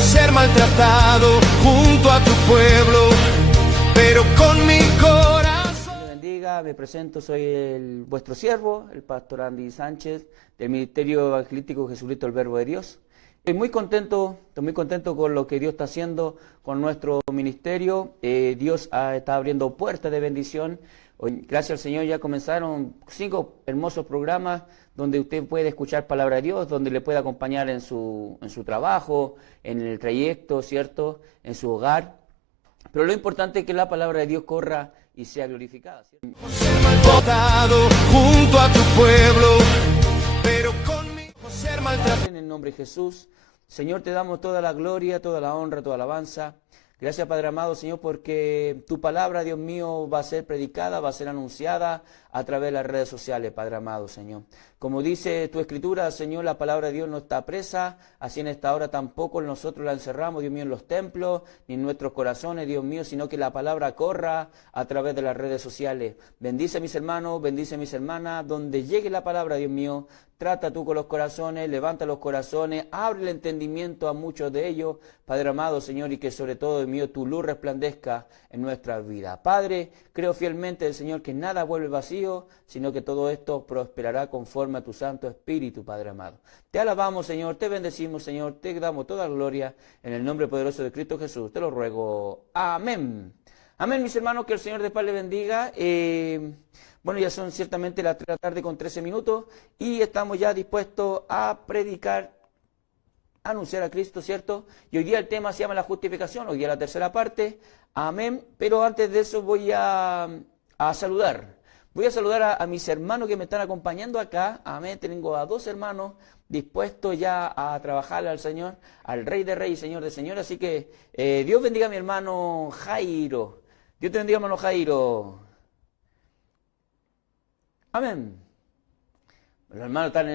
ser maltratado junto a tu pueblo, pero con mi corazón. Dios bendiga, me presento, soy vuestro siervo, el pastor Andy Sánchez, del Ministerio Evangelístico Jesucristo el Verbo de Dios. Estoy muy contento con lo que Dios está haciendo con nuestro ministerio. Dios está abriendo puertas de bendición. Hoy, gracias al Señor, ya comenzaron 5 hermosos programas donde usted puede escuchar palabra de Dios, donde le puede acompañar en su trabajo, en el trayecto, ¿cierto?, en su hogar. Pero lo importante es que la palabra de Dios corra y sea glorificada, ¿cierto? Ser maltratado junto a tu pueblo, pero conmigo ser maltratado. En el nombre de Jesús, Señor, te damos toda la gloria, toda la honra, toda la alabanza. Gracias, Padre amado, Señor, porque tu palabra, Dios mío, va a ser predicada, va a ser anunciada a través de las redes sociales, Padre amado, Señor. Como dice tu Escritura, Señor, la palabra de Dios no está presa, así en esta hora tampoco nosotros la encerramos, Dios mío, en los templos, ni en nuestros corazones, Dios mío, sino que la palabra corra a través de las redes sociales. Bendice a mis hermanos, bendice a mis hermanas, donde llegue la palabra, Dios mío, trata tú con los corazones, levanta los corazones, abre el entendimiento a muchos de ellos, Padre amado, Señor, y que sobre todo, Dios mío, tu luz resplandezca en nuestras vidas. Padre, creo fielmente, Señor, que nada vuelve vacío, sino que todo esto prosperará conforme a tu Santo Espíritu, Padre amado. Te alabamos, Señor, te bendecimos, Señor, te damos toda gloria en el nombre poderoso de Cristo Jesús. Te lo ruego. Amén. Amén, mis hermanos, que el Señor de paz le bendiga. Bueno, ya son ciertamente las 3 de la tarde con 13 minutos y estamos ya dispuestos a predicar, a anunciar a Cristo, ¿cierto? Y hoy día el tema se llama la justificación, hoy día la tercera parte, amén. Pero antes de eso voy a saludar. Voy a saludar a mis hermanos que me están acompañando acá, amén. Tengo a 2 hermanos dispuestos ya a trabajarle al Señor, al Rey de Reyes y Señor de Señores. Así que Dios bendiga a mi hermano Jairo. Dios te bendiga, hermano Jairo. Amén. Los hermanos están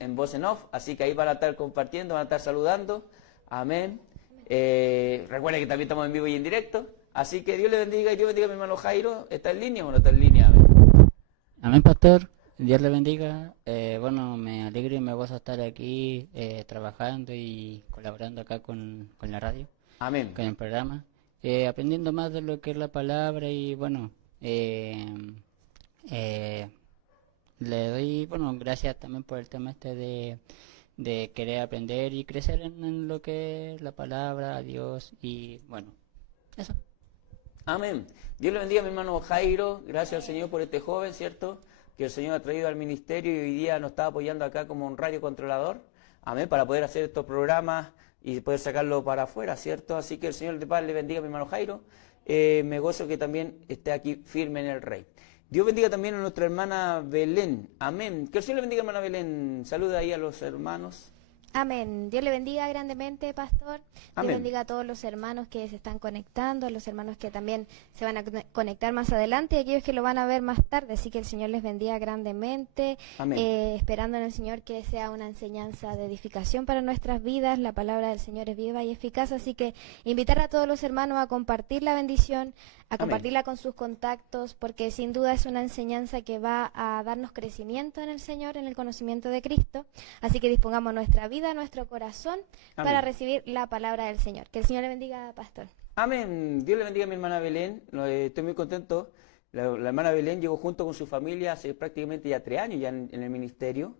en voz en off, así que ahí van a estar compartiendo, van a estar saludando. Amén. Recuerden que también estamos en vivo y en directo. Así que Dios le bendiga y Dios bendiga a mi hermano Jairo. ¿Está en línea o no está en línea? Amén. Amén, pastor. Dios le bendiga. Bueno, me alegro y me gozo estar aquí trabajando y colaborando acá con la radio. Amén. Con el programa. Aprendiendo más de lo que es la palabra y bueno, le doy, bueno, gracias también por el tema este de querer aprender y crecer en lo que es la palabra, Dios y bueno, eso. Amén. Dios le bendiga a mi hermano Jairo. Gracias al Señor por este joven, ¿cierto?, que el Señor ha traído al ministerio y hoy día nos está apoyando acá como un radiocontrolador. Amén, para poder hacer estos programas y poder sacarlo para afuera, ¿cierto? Así que el Señor de paz le bendiga a mi hermano Jairo. Me gozo que también esté aquí firme en el Rey. Dios bendiga también a nuestra hermana Belén. Amén. Que el Señor le bendiga, hermana Belén. Saluda ahí a los hermanos. Amén. Dios le bendiga grandemente, pastor. Amén. Dios bendiga a todos los hermanos que se están conectando, a los hermanos que también se van a conectar más adelante y aquellos que lo van a ver más tarde. Así que el Señor les bendiga grandemente. Amén. Esperando en el Señor que sea una enseñanza de edificación para nuestras vidas. La palabra del Señor es viva y eficaz. Así que invitar a todos los hermanos a compartir la bendición, a compartirla con sus contactos, porque sin duda es una enseñanza que va a darnos crecimiento en el Señor, en el conocimiento de Cristo. Así que dispongamos nuestra vida, nuestro corazón, Amén, para recibir la palabra del Señor. Que el Señor le bendiga, pastor. Amén. Dios le bendiga a mi hermana Belén. Estoy muy contento. La hermana Belén llegó junto con su familia hace prácticamente ya 3 años ya en el ministerio.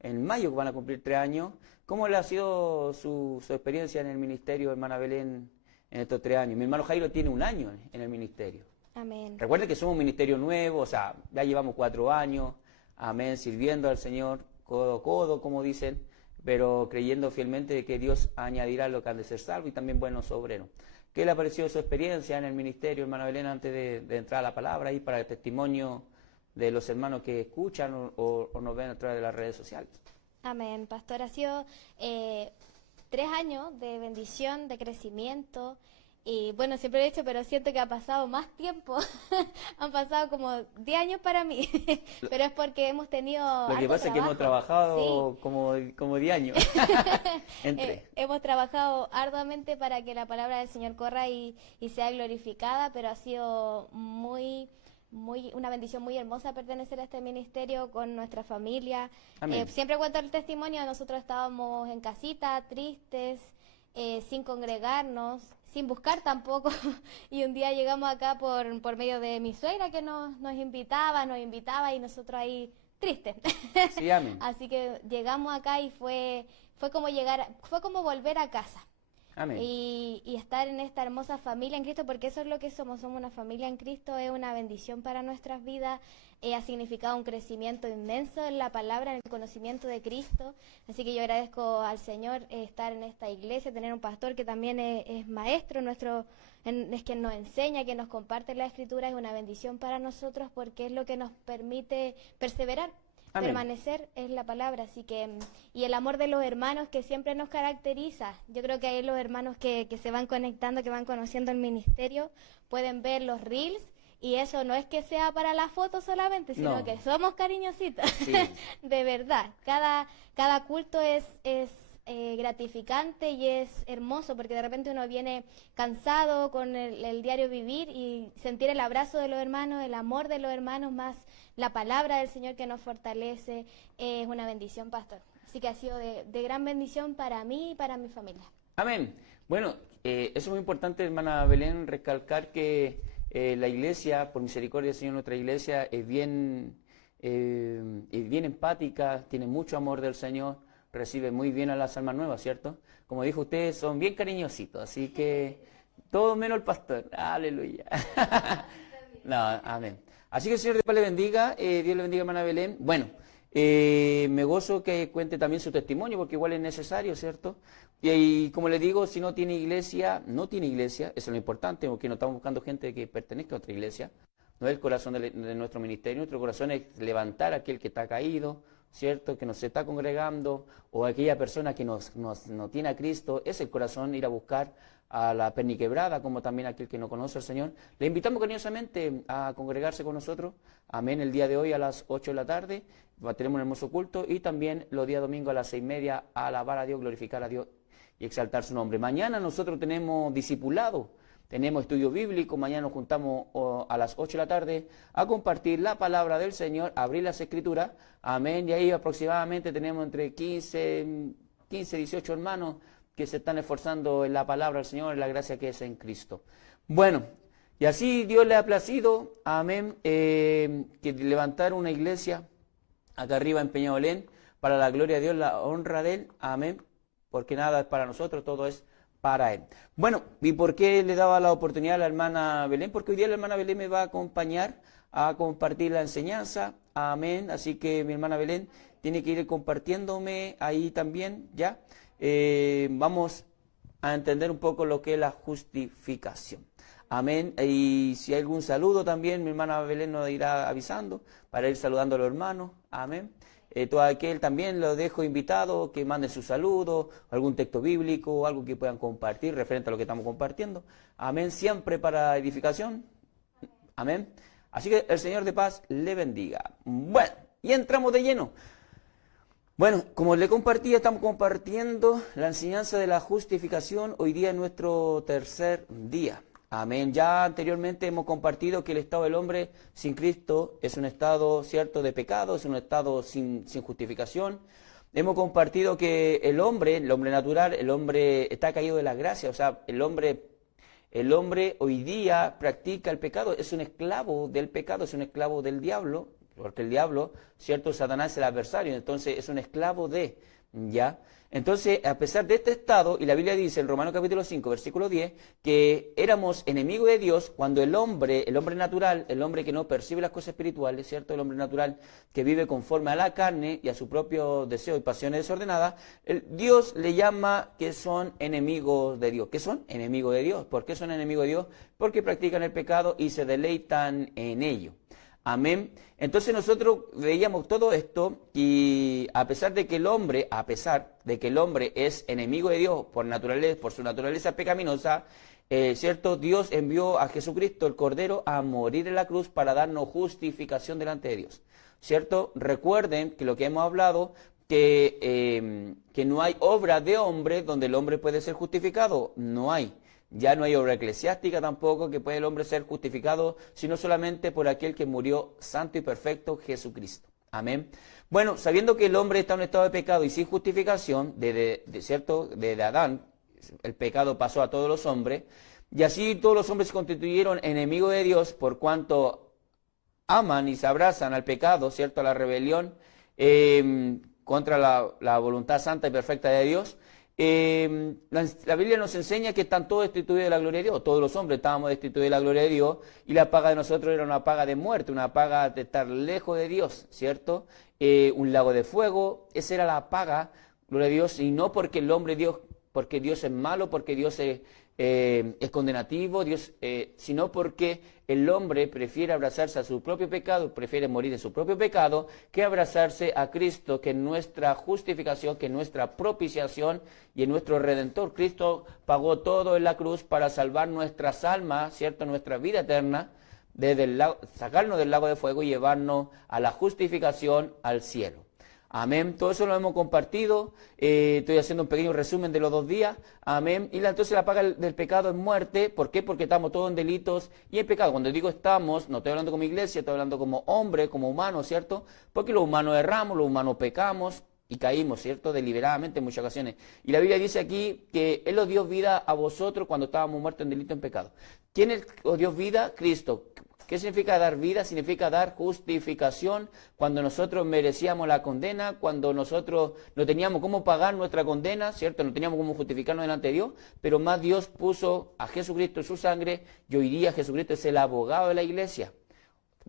En mayo van a cumplir 3 años. ¿Cómo le ha sido su experiencia en el ministerio, hermana Belén, en estos 3 años? Mi hermano Jairo tiene 1 año en el ministerio. Amén. Recuerde que somos un ministerio nuevo, o sea, ya llevamos 4 años, amén, sirviendo al Señor, codo a codo, como dicen, pero creyendo fielmente de que Dios añadirá lo que han de ser salvos y también buenos obreros. ¿Qué le ha parecido su experiencia en el ministerio, hermana Belén, antes de entrar a la palabra y para el testimonio de los hermanos que escuchan o nos ven a través de las redes sociales? Amén, pastor. Ha sido 3 años de bendición, de crecimiento. Y bueno, siempre lo he dicho, pero siento que ha pasado más tiempo. Han pasado como 10 años para mí. Pero es porque hemos tenido Lo que harto pasa es que hemos trabajado Sí. como 10 años. Hemos trabajado arduamente para que la palabra del Señor corra y sea glorificada, pero ha sido una bendición muy hermosa pertenecer a este ministerio con nuestra familia. Amén. Siempre cuento el testimonio, nosotros estábamos en casita, tristes, sin congregarnos, sin buscar tampoco. Y un día llegamos acá por medio de mi suegra que nos invitaba y nosotros ahí tristes. Sí, amén. Así que llegamos acá y fue como volver a casa. Amén. Y estar en esta hermosa familia en Cristo, porque eso es lo que somos una familia en Cristo, es una bendición para nuestras vidas, ha significado un crecimiento inmenso en la palabra, en el conocimiento de Cristo, así que yo agradezco al Señor estar en esta iglesia, tener un pastor que también es maestro, es quien nos enseña, que nos comparte la Escritura, es una bendición para nosotros porque es lo que nos permite perseverar. Amén. Permanecer es la palabra, así que, y el amor de los hermanos que siempre nos caracteriza. Yo creo que ahí los hermanos que se van conectando, que van conociendo el ministerio, pueden ver los reels, y eso no es que sea para la foto solamente, sino que somos cariñositos, sí. De verdad. Cada culto es gratificante y es hermoso, porque de repente uno viene cansado con el diario vivir y sentir el abrazo de los hermanos, el amor de los hermanos, más la palabra del Señor que nos fortalece, es una bendición, pastor. Así que ha sido de gran bendición para mí y para mi familia. Amén. Bueno, eso es muy importante, hermana Belén, recalcar que la iglesia, por misericordia del Señor, nuestra iglesia es bien empática, tiene mucho amor del Señor, recibe muy bien a las almas nuevas, ¿cierto? Como dijo usted, son bien cariñositos, así que todo menos el pastor. Aleluya. No, amén. Así que el Señor Dios le bendiga, Dios le bendiga, hermana Belén. Bueno, me gozo que cuente también su testimonio, porque igual es necesario, ¿cierto? Y como le digo, si no tiene iglesia, eso es lo importante, porque no estamos buscando gente que pertenezca a otra iglesia. No es el corazón de nuestro ministerio, nuestro corazón es levantar a aquel que está caído, ¿cierto? Que nos está congregando, o aquella persona que no tiene a Cristo, es el corazón ir a buscar a la perniquebrada, como también aquel que no conoce al Señor. Le invitamos cariñosamente a congregarse con nosotros, amén, el día de hoy a las 8 de la tarde, tenemos un hermoso culto, y también los días domingos a las 6:30, a alabar a Dios, glorificar a Dios y exaltar su nombre. Mañana nosotros tenemos discipulado, tenemos estudio bíblico, mañana nos juntamos a las 8 de la tarde a compartir la palabra del Señor, a abrir las Escrituras, amén, y ahí aproximadamente tenemos entre 15, 18 hermanos que se están esforzando en la palabra del Señor, en la gracia que es en Cristo. Bueno, y así Dios le ha placido, amén, que levantar una iglesia acá arriba en Peñalolén, para la gloria de Dios, la honra de Él, amén, porque nada es para nosotros, todo es para Él. Bueno, ¿y por qué le daba la oportunidad a la hermana Belén? Porque hoy día la hermana Belén me va a acompañar a compartir la enseñanza, amén, así que mi hermana Belén tiene que ir compartiéndome ahí también, ¿ya? Vamos a entender un poco lo que es la justificación. Amén. Y si hay algún saludo también, mi hermana Belén nos irá avisando para ir saludando a los hermanos. Amén. Todo aquel también lo dejo invitado, que manden su saludo, algún texto bíblico, algo que puedan compartir referente a lo que estamos compartiendo. Amén. Siempre para edificación. Amén. Así que el Señor de paz le bendiga. Bueno, y entramos de lleno. Bueno, como le compartí, estamos compartiendo la enseñanza de la justificación. Hoy día es nuestro tercer día. Amén. Ya anteriormente hemos compartido que el estado del hombre sin Cristo es un estado, cierto, de pecado, es un estado sin justificación. Hemos compartido que el hombre natural, el hombre está caído de la gracia, o sea, el hombre hoy día practica el pecado, es un esclavo del pecado, es un esclavo del diablo. Porque el diablo, cierto, Satanás es el adversario, entonces es un esclavo de, ¿ya? Entonces, a pesar de este estado, y la Biblia dice en Romanos capítulo 5, versículo 10, que éramos enemigos de Dios cuando el hombre natural, el hombre que no percibe las cosas espirituales, ¿cierto? El hombre natural que vive conforme a la carne y a su propio deseo y pasiones desordenadas, Dios le llama que son enemigos de Dios. ¿Qué son? Enemigos de Dios. ¿Por qué son enemigos de Dios? Porque practican el pecado y se deleitan en ello. Amén. Entonces nosotros veíamos todo esto y a pesar de que el hombre es enemigo de Dios por su naturaleza pecaminosa, ¿cierto? Dios envió a Jesucristo, el Cordero, a morir en la cruz para darnos justificación delante de Dios, ¿cierto? Recuerden que lo que hemos hablado, que no hay obra de hombre donde el hombre puede ser justificado, no hay. Ya no hay obra eclesiástica tampoco que puede el hombre ser justificado, sino solamente por aquel que murió santo y perfecto, Jesucristo. Amén. Bueno, sabiendo que el hombre está en un estado de pecado y sin justificación, ¿cierto? Desde Adán, el pecado pasó a todos los hombres, y así todos los hombres se constituyeron enemigos de Dios por cuanto aman y se abrazan al pecado, ¿cierto? A la rebelión contra la voluntad santa y perfecta de Dios. La Biblia nos enseña que están todos destituidos de la gloria de Dios. Todos los hombres estábamos destituidos de la gloria de Dios y la paga de nosotros era una paga de muerte, una paga de estar lejos de Dios, ¿cierto? Un lago de fuego, esa era la paga, gloria a Dios, y no porque el hombre Dios, porque Dios es malo, porque Dios es condenativo, sino porque el hombre prefiere abrazarse a su propio pecado, prefiere morir en su propio pecado, que abrazarse a Cristo, que es nuestra justificación, que es nuestra propiciación y es nuestro Redentor. Cristo pagó todo en la cruz para salvar nuestras almas, ¿cierto? Nuestra vida eterna, sacarnos del lago de fuego y llevarnos a la justificación, al cielo. Amén. Todo eso lo hemos compartido. Estoy haciendo un pequeño resumen de los 2 días. Amén. Y entonces la paga del pecado es muerte. ¿Por qué? Porque estamos todos en delitos y en pecado. Cuando digo estamos, no estoy hablando como iglesia, estoy hablando como hombre, como humano, ¿cierto? Porque los humanos erramos, los humanos pecamos y caímos, ¿cierto? Deliberadamente en muchas ocasiones. Y la Biblia dice aquí que Él os dio vida a vosotros cuando estábamos muertos en delito y en pecado. ¿Quién os dio vida? Cristo. ¿Qué significa dar vida? Significa dar justificación cuando nosotros merecíamos la condena, cuando nosotros no teníamos cómo pagar nuestra condena, ¿cierto? No teníamos cómo justificarnos delante de Dios, pero más Dios puso a Jesucristo en su sangre y hoy día Jesucristo es el abogado de la iglesia.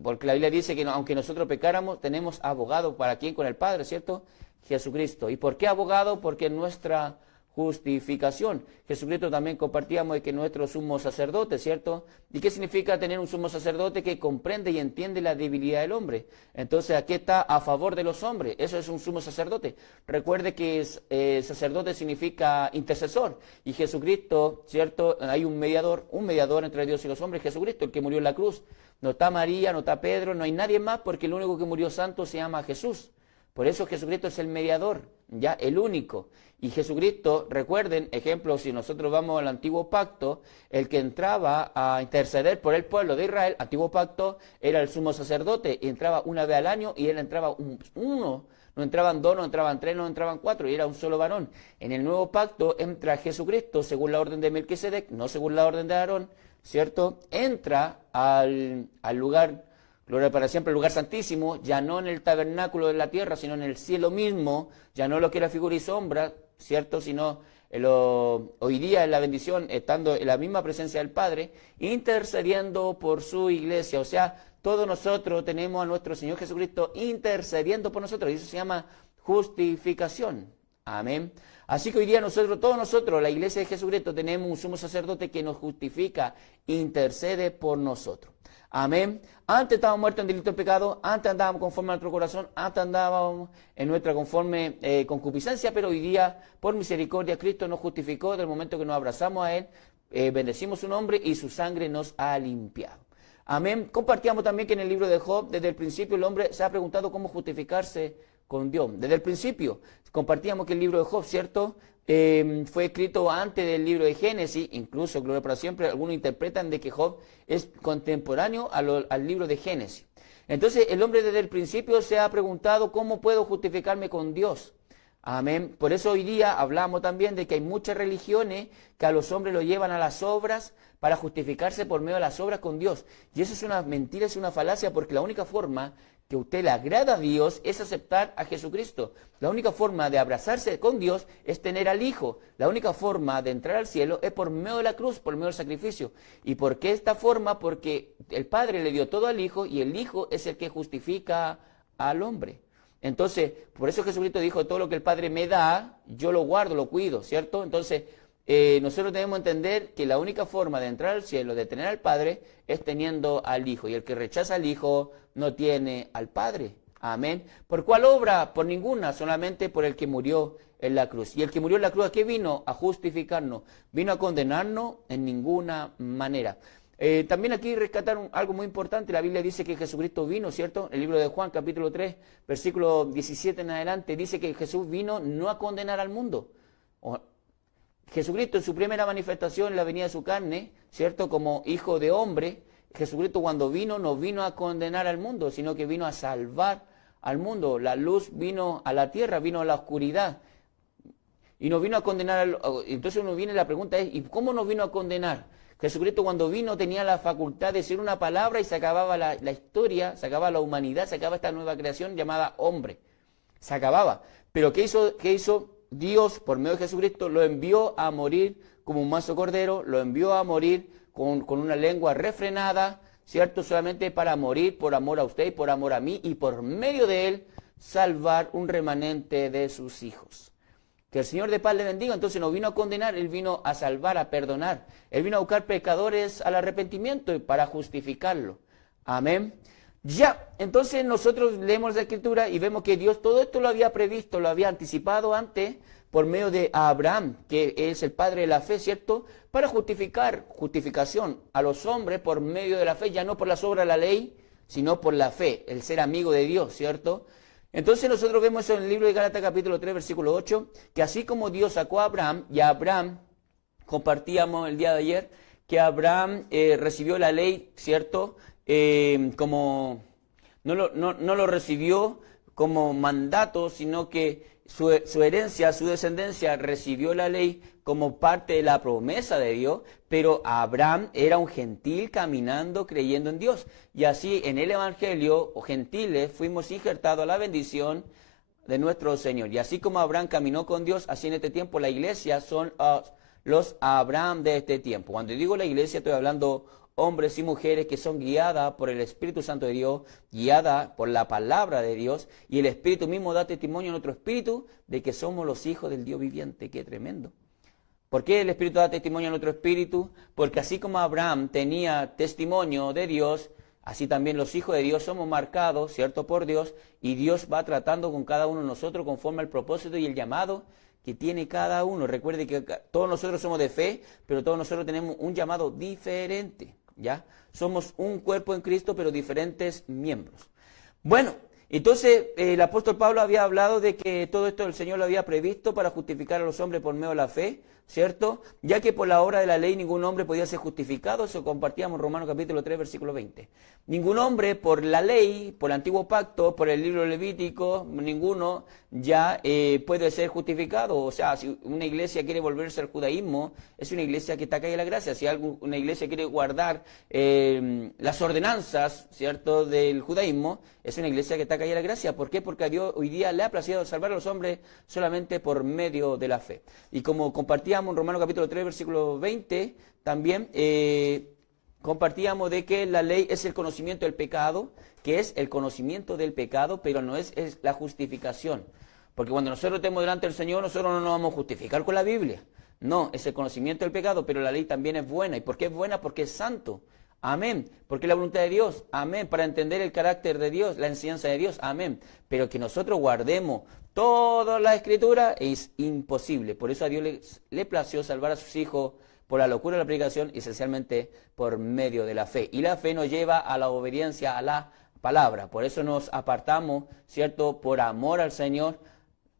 Porque la Biblia dice que aunque nosotros pecáramos, tenemos abogado. ¿Para quién? Con el Padre, ¿cierto? Jesucristo. ¿Y por qué abogado? Porque nuestra justificación. Jesucristo también compartíamos de que nuestro sumo sacerdote, ¿cierto? ¿Y qué significa tener un sumo sacerdote que comprende y entiende la debilidad del hombre? Entonces, aquí está a favor de los hombres. Eso es un sumo sacerdote. Recuerde que sacerdote significa intercesor. Y Jesucristo, ¿cierto? Hay un mediador entre Dios y los hombres, Jesucristo, el que murió en la cruz. No está María, no está Pedro, no hay nadie más, porque el único que murió santo se llama Jesús. Por eso Jesucristo es el mediador, ya el único. Y Jesucristo, recuerden, ejemplo, si nosotros vamos al antiguo pacto, el que entraba a interceder por el pueblo de Israel, antiguo pacto, era el sumo sacerdote, y entraba una vez al año, y él entraba uno, no entraban 2, no entraban 3, no entraban 4, y era un solo varón. En el nuevo pacto entra Jesucristo, según la orden de Melquisedec, no según la orden de Aarón, ¿cierto? Entra al lugar, gloria para siempre, el lugar santísimo, ya no en el tabernáculo de la tierra, sino en el cielo mismo, ya no lo que era figura y sombra, ¿cierto? Sino hoy día en la bendición, estando en la misma presencia del Padre, intercediendo por su iglesia. O sea, todos nosotros tenemos a nuestro Señor Jesucristo intercediendo por nosotros, y eso se llama justificación. Amén. Así que hoy día todos nosotros, la iglesia de Jesucristo, tenemos un sumo sacerdote que nos justifica, intercede por nosotros. Amén. Antes estábamos muertos en delito y pecado, antes andábamos conforme a nuestro corazón, antes andábamos en nuestra conforme concupiscencia, pero hoy día, por misericordia, Cristo nos justificó del momento que nos abrazamos a Él, bendecimos su nombre y su sangre nos ha limpiado. Amén. Compartíamos también que en el libro de Job, desde el principio el hombre se ha preguntado cómo justificarse con Dios. Desde el principio, compartíamos que el libro de Job, ¿cierto?, fue escrito antes del libro de Génesis, incluso, gloria para siempre, algunos interpretan de que Job es contemporáneo al libro de Génesis. Entonces, el hombre desde el principio se ha preguntado, ¿cómo puedo justificarme con Dios? Amén. Por eso hoy día hablamos también de que hay muchas religiones que a los hombres lo llevan a las obras para justificarse por medio de las obras con Dios. Y eso es una mentira, es una falacia, porque la única forma que a usted le agrada a Dios es aceptar a Jesucristo. La única forma de abrazarse con Dios es tener al Hijo. La única forma de entrar al cielo es por medio de la cruz, por medio del sacrificio. ¿Y por qué esta forma? Porque el Padre le dio todo al Hijo y el Hijo es el que justifica al hombre. Entonces, por eso Jesucristo dijo, todo lo que el Padre me da, yo lo guardo, lo cuido, ¿cierto? Entonces, nosotros debemos entender que la única forma de entrar al cielo, de tener al Padre, es teniendo al Hijo. Y el que rechaza al Hijo no tiene al Padre. Amén. ¿Por cuál obra? Por ninguna, solamente por el que murió en la cruz. Y el que murió en la cruz, ¿a qué vino? A justificarnos. Vino a condenarnos en ninguna manera. También aquí rescatar algo muy importante. La Biblia dice que Jesucristo vino, ¿cierto? El libro de Juan, capítulo 3, versículo 17 en adelante, dice que Jesús vino no a condenar al mundo. Jesucristo en su primera manifestación, en la venida de su carne, ¿cierto? Como hijo de hombre, Jesucristo cuando vino no vino a condenar al mundo, sino que vino a salvar al mundo. La luz vino a la tierra, vino a la oscuridad. y nos vino a condenar. Entonces uno viene, la pregunta es, ¿y cómo nos vino a condenar? Jesucristo cuando vino tenía la facultad de decir una palabra y se acababa la historia, se acababa la humanidad, se acababa esta nueva creación llamada hombre. Se acababa. Pero ¿qué hizo Dios por medio de Jesucristo? Lo envió a morir como un manso cordero, lo envió a morir con una lengua refrenada, ¿cierto? Solamente para morir por amor a usted y por amor a mí, y por medio de él salvar un remanente de sus hijos. Que el Señor de paz le bendiga. Entonces no vino a condenar, Él vino a salvar, a perdonar. Él vino a buscar pecadores al arrepentimiento y para justificarlo. Amén. Ya, entonces nosotros leemos la Escritura y vemos que Dios todo esto lo había previsto, lo había anticipado antes por medio de Abraham, que es el padre de la fe, ¿cierto? Para justificación a los hombres por medio de la fe, ya no por las obras de la ley, sino por la fe, el ser amigo de Dios, ¿cierto? Entonces nosotros vemos eso en el libro de Gálatas capítulo 3, versículo 8, que así como Dios sacó a Abraham, y a Abraham, compartíamos el día de ayer, que Abraham recibió la ley, ¿cierto? Como no lo recibió como mandato, sino que su herencia, su descendencia recibió la ley como parte de la promesa de Dios, pero Abraham era un gentil caminando, creyendo en Dios. Y así en el Evangelio, o gentiles, fuimos injertados a la bendición de nuestro Señor. Y así como Abraham caminó con Dios, así en este tiempo la iglesia son los Abraham de este tiempo. Cuando digo la iglesia estoy hablando hombres y mujeres que son guiadas por el Espíritu Santo de Dios, guiadas por la palabra de Dios, y el Espíritu mismo da testimonio en nuestro espíritu de que somos los hijos del Dios viviente. ¡Qué tremendo! ¿Por qué el Espíritu da testimonio en nuestro espíritu? Porque así como Abraham tenía testimonio de Dios, así también los hijos de Dios somos marcados, ¿cierto?, por Dios, y Dios va tratando con cada uno de nosotros conforme al propósito y el llamado que tiene cada uno. Recuerde que todos nosotros somos de fe, pero todos nosotros tenemos un llamado diferente, ¿ya? Somos un cuerpo en Cristo, pero diferentes miembros. Bueno, entonces el apóstol Pablo había hablado de que todo esto el Señor lo había previsto para justificar a los hombres por medio de la fe, ¿cierto? Ya que por la obra de la ley ningún hombre podía ser justificado, eso compartíamos Romanos capítulo 3, versículo 20. Ningún hombre por la ley, por el antiguo pacto, por el libro levítico, ninguno ya puede ser justificado. O sea, si una iglesia quiere volverse al judaísmo, es una iglesia que está caída de la gracia. Si una iglesia quiere guardar las ordenanzas, ¿cierto?, del judaísmo, es una iglesia que está caída de la gracia. ¿Por qué? Porque a Dios hoy día le ha placido salvar a los hombres solamente por medio de la fe. Y como compartíamos en Romanos capítulo 3, versículo 20, también compartíamos de que la ley es el conocimiento del pecado, que es el conocimiento del pecado, pero no es la justificación. Porque cuando nosotros estemos delante del Señor, nosotros no nos vamos a justificar con la Biblia. No, es el conocimiento del pecado, pero la ley también es buena. ¿Y por qué es buena? Porque es santo. Amén. Porque es la voluntad de Dios. Amén. Para entender el carácter de Dios, la enseñanza de Dios. Amén. Pero que nosotros guardemos toda la Escritura es imposible. Por eso a Dios le plació salvar a sus hijos por la locura de la predicación, esencialmente por medio de la fe. Y la fe nos lleva a la obediencia a la palabra. Por eso nos apartamos, ¿cierto?, por amor al Señor,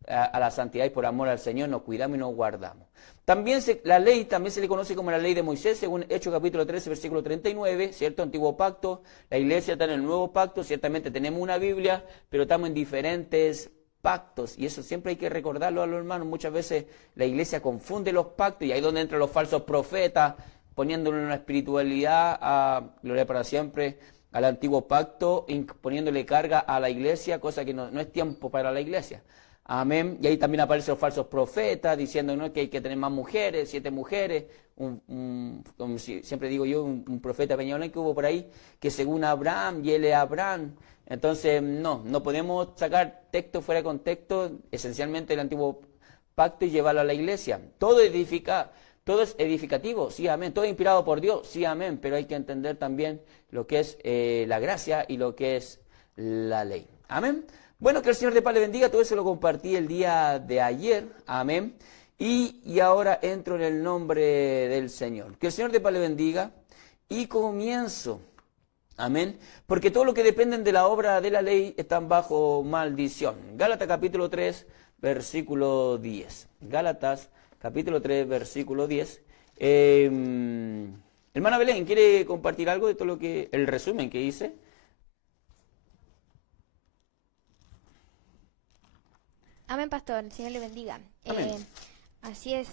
a la santidad, y por amor al Señor nos cuidamos y nos guardamos. También la ley también se le conoce como la ley de Moisés, según Hechos capítulo 13, versículo 39, ¿cierto? Antiguo pacto. La iglesia está en el nuevo pacto. Ciertamente tenemos una Biblia, pero estamos en diferentes pactos, y eso siempre hay que recordarlo a los hermanos. Muchas veces la iglesia confunde los pactos, y ahí es donde entran los falsos profetas, poniéndole una espiritualidad, gloria para siempre, al antiguo pacto, poniéndole carga a la iglesia, cosa que no es tiempo para la iglesia. Amén. Y ahí también aparecen los falsos profetas diciendo, ¿no?, que hay que tener más mujeres, 7 mujeres. Como siempre digo yo, un profeta peñolén que hubo por ahí, que según Abraham, y él es Abraham. Entonces, no podemos sacar texto fuera de contexto, esencialmente el antiguo pacto, y llevarlo a la iglesia. Todo es edificativo, sí, amén. Todo es inspirado por Dios, sí, amén. Pero hay que entender también lo que es la gracia y lo que es la ley. Amén. Bueno, que el Señor de paz le bendiga. Todo eso lo compartí el día de ayer. Amén. Y ahora entro en el nombre del Señor. Que el Señor de paz le bendiga. Y comienzo. Amén. Porque todo lo que dependen de la obra de la ley están bajo maldición. Gálatas capítulo 3, versículo 10. Gálatas capítulo 3, versículo 10. Hermana Belén, ¿quiere compartir algo de todo lo que, el resumen que hice? Amén, pastor. El Señor le bendiga. Amén. Así es,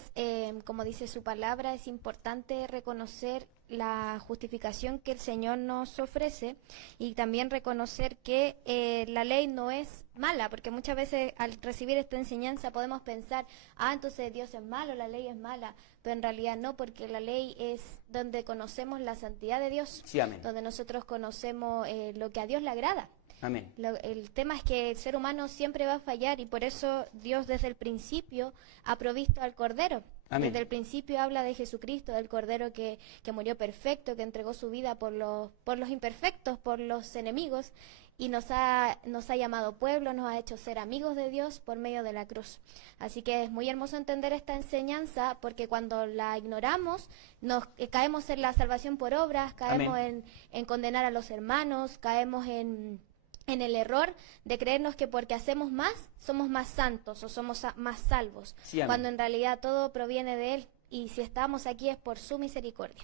como dice su palabra, es importante reconocer la justificación que el Señor nos ofrece y también reconocer que la ley no es mala, porque muchas veces al recibir esta enseñanza podemos pensar, entonces Dios es malo, la ley es mala, pero en realidad no, porque la ley es donde conocemos la santidad de Dios, Sí, amén. donde nosotros conocemos lo que a Dios le agrada. Amén. El tema es que el ser humano siempre va a fallar y por eso Dios desde el principio ha provisto al Cordero. Amén. Desde el principio habla de Jesucristo, del Cordero que murió perfecto, que entregó su vida por los imperfectos, por los enemigos, y nos ha llamado pueblo, nos ha hecho ser amigos de Dios por medio de la cruz. Así que es muy hermoso entender esta enseñanza, porque cuando la ignoramos, nos caemos en la salvación por obras, caemos en condenar a los hermanos, caemos en el error de creernos que porque hacemos más, somos más santos o somos más salvos, Sí, amén. cuando en realidad todo proviene de Él, y si estamos aquí es por su misericordia.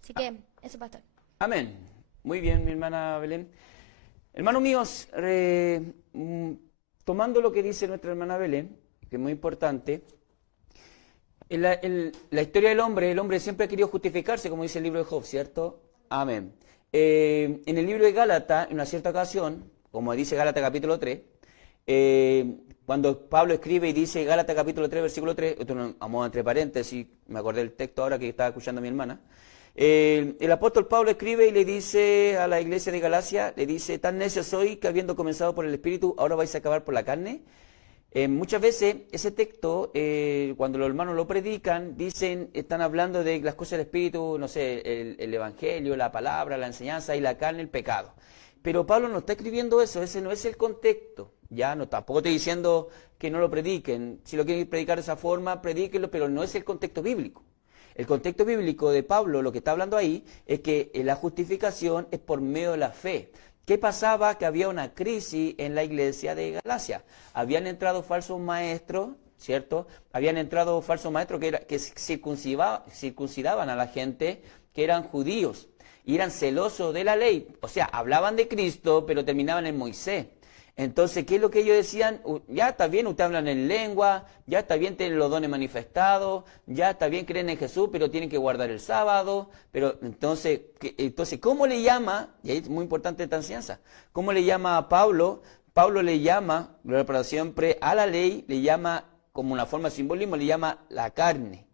Así que, eso, pastor. Amén. Muy bien, mi hermana Belén. Hermanos míos, tomando lo que dice nuestra hermana Belén, que es muy importante, en la historia del hombre, el hombre siempre ha querido justificarse, como dice el libro de Job, ¿cierto? Amén. En el libro de Gálatas, en una cierta ocasión, como dice Gálatas capítulo 3, cuando Pablo escribe y dice Gálatas capítulo 3, versículo 3, esto vamos entre paréntesis, me acordé del texto ahora que estaba escuchando a mi hermana, el apóstol Pablo escribe y le dice a la iglesia de Galacia, le dice, tan necio soy que habiendo comenzado por el Espíritu, ahora vais a acabar por la carne. Muchas veces ese texto, cuando los hermanos lo predican, están hablando de las cosas del Espíritu, no sé, el Evangelio, la palabra, la enseñanza, y la carne, el pecado. Pero Pablo no está escribiendo eso, ese no es el contexto. Ya, no, tampoco estoy diciendo que no lo prediquen. Si lo quieren predicar de esa forma, predíquenlo, pero no es el contexto bíblico. El contexto bíblico de Pablo, lo que está hablando ahí, es que la justificación es por medio de la fe. ¿Qué pasaba? Que había una crisis en la iglesia de Galacia. Habían entrado falsos maestros, ¿cierto? Habían entrado falsos maestros que circuncidaban a la gente, que eran judíos, y eran celosos de la ley. O sea, hablaban de Cristo, pero terminaban en Moisés. Entonces, ¿qué es lo que ellos decían? Ya está bien, ustedes hablan en lengua, ya está bien, tienen los dones manifestados, ya está bien, creen en Jesús, pero tienen que guardar el sábado. Pero entonces, ¿cómo le llama? Y ahí es muy importante esta enseñanza. ¿Cómo le llama a Pablo? Pablo le llama, gloria para siempre, a la ley, le llama, como una forma de simbolismo, le llama la carne.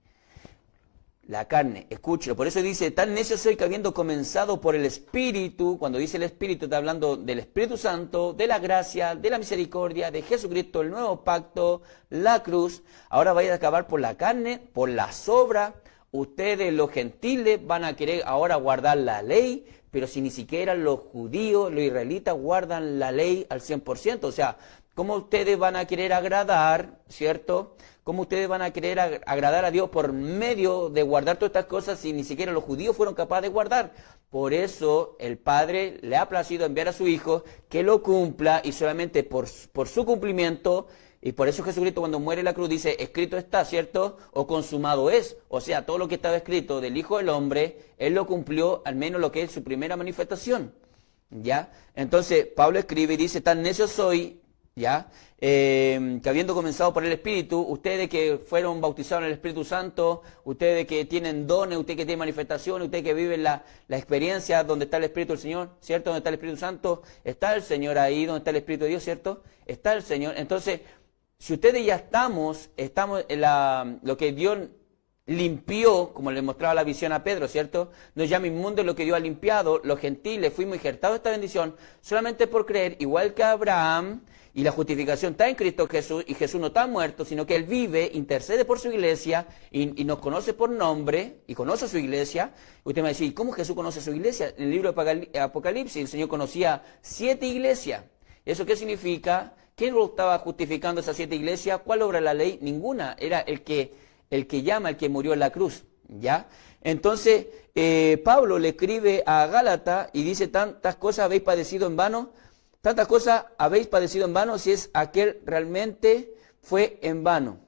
La carne, escúchelo, por eso dice, tan necio soy que habiendo comenzado por el Espíritu, cuando dice el Espíritu está hablando del Espíritu Santo, de la gracia, de la misericordia, de Jesucristo, el nuevo pacto, la cruz, ahora vaya a acabar por la carne, por las obras. Ustedes los gentiles van a querer ahora guardar la ley, pero si ni siquiera los judíos, los israelitas guardan la ley al 100%, o sea, ¿cómo ustedes van a querer agradar, cierto? ¿Cómo ustedes van a querer agradar a Dios por medio de guardar todas estas cosas si ni siquiera los judíos fueron capaces de guardar? Por eso el Padre le ha placido enviar a su Hijo que lo cumpla, y solamente por su cumplimiento, y por eso Jesucristo cuando muere en la cruz dice, escrito está, ¿cierto? O consumado es. O sea, todo lo que estaba escrito del Hijo del Hombre, Él lo cumplió, al menos lo que es su primera manifestación. ¿Ya? Entonces Pablo escribe y dice, tan necio soy, ¿ya? Que habiendo comenzado por el Espíritu, ustedes que fueron bautizados en el Espíritu Santo, ustedes que tienen dones, ustedes que tienen manifestaciones, ustedes que viven la experiencia donde está el Espíritu del Señor, ¿cierto? Donde está el Espíritu Santo, está el Señor ahí, donde está el Espíritu de Dios, ¿cierto? Está el Señor. Entonces, si ustedes ya estamos en lo que Dios limpió, como le mostraba la visión a Pedro, ¿cierto? No llama inmundo lo que Dios ha limpiado, los gentiles fuimos injertados esta bendición solamente por creer, igual que Abraham. Y la justificación está en Cristo Jesús, y Jesús no está muerto, sino que Él vive, intercede por su iglesia, y nos conoce por nombre, y conoce a su iglesia. Usted me va a decir, ¿cómo Jesús conoce a su iglesia? En el libro de Apocalipsis, el Señor conocía 7 iglesias. ¿Eso qué significa? ¿Quién lo estaba justificando esas 7 iglesias? ¿Cuál obra de la ley? Ninguna. Era el que llama, el que murió en la cruz. ¿Ya? Entonces, Pablo le escribe a Gálatas y dice, tantas cosas habéis padecido en vano. Tantas cosas habéis padecido en vano, si es aquel realmente fue en vano.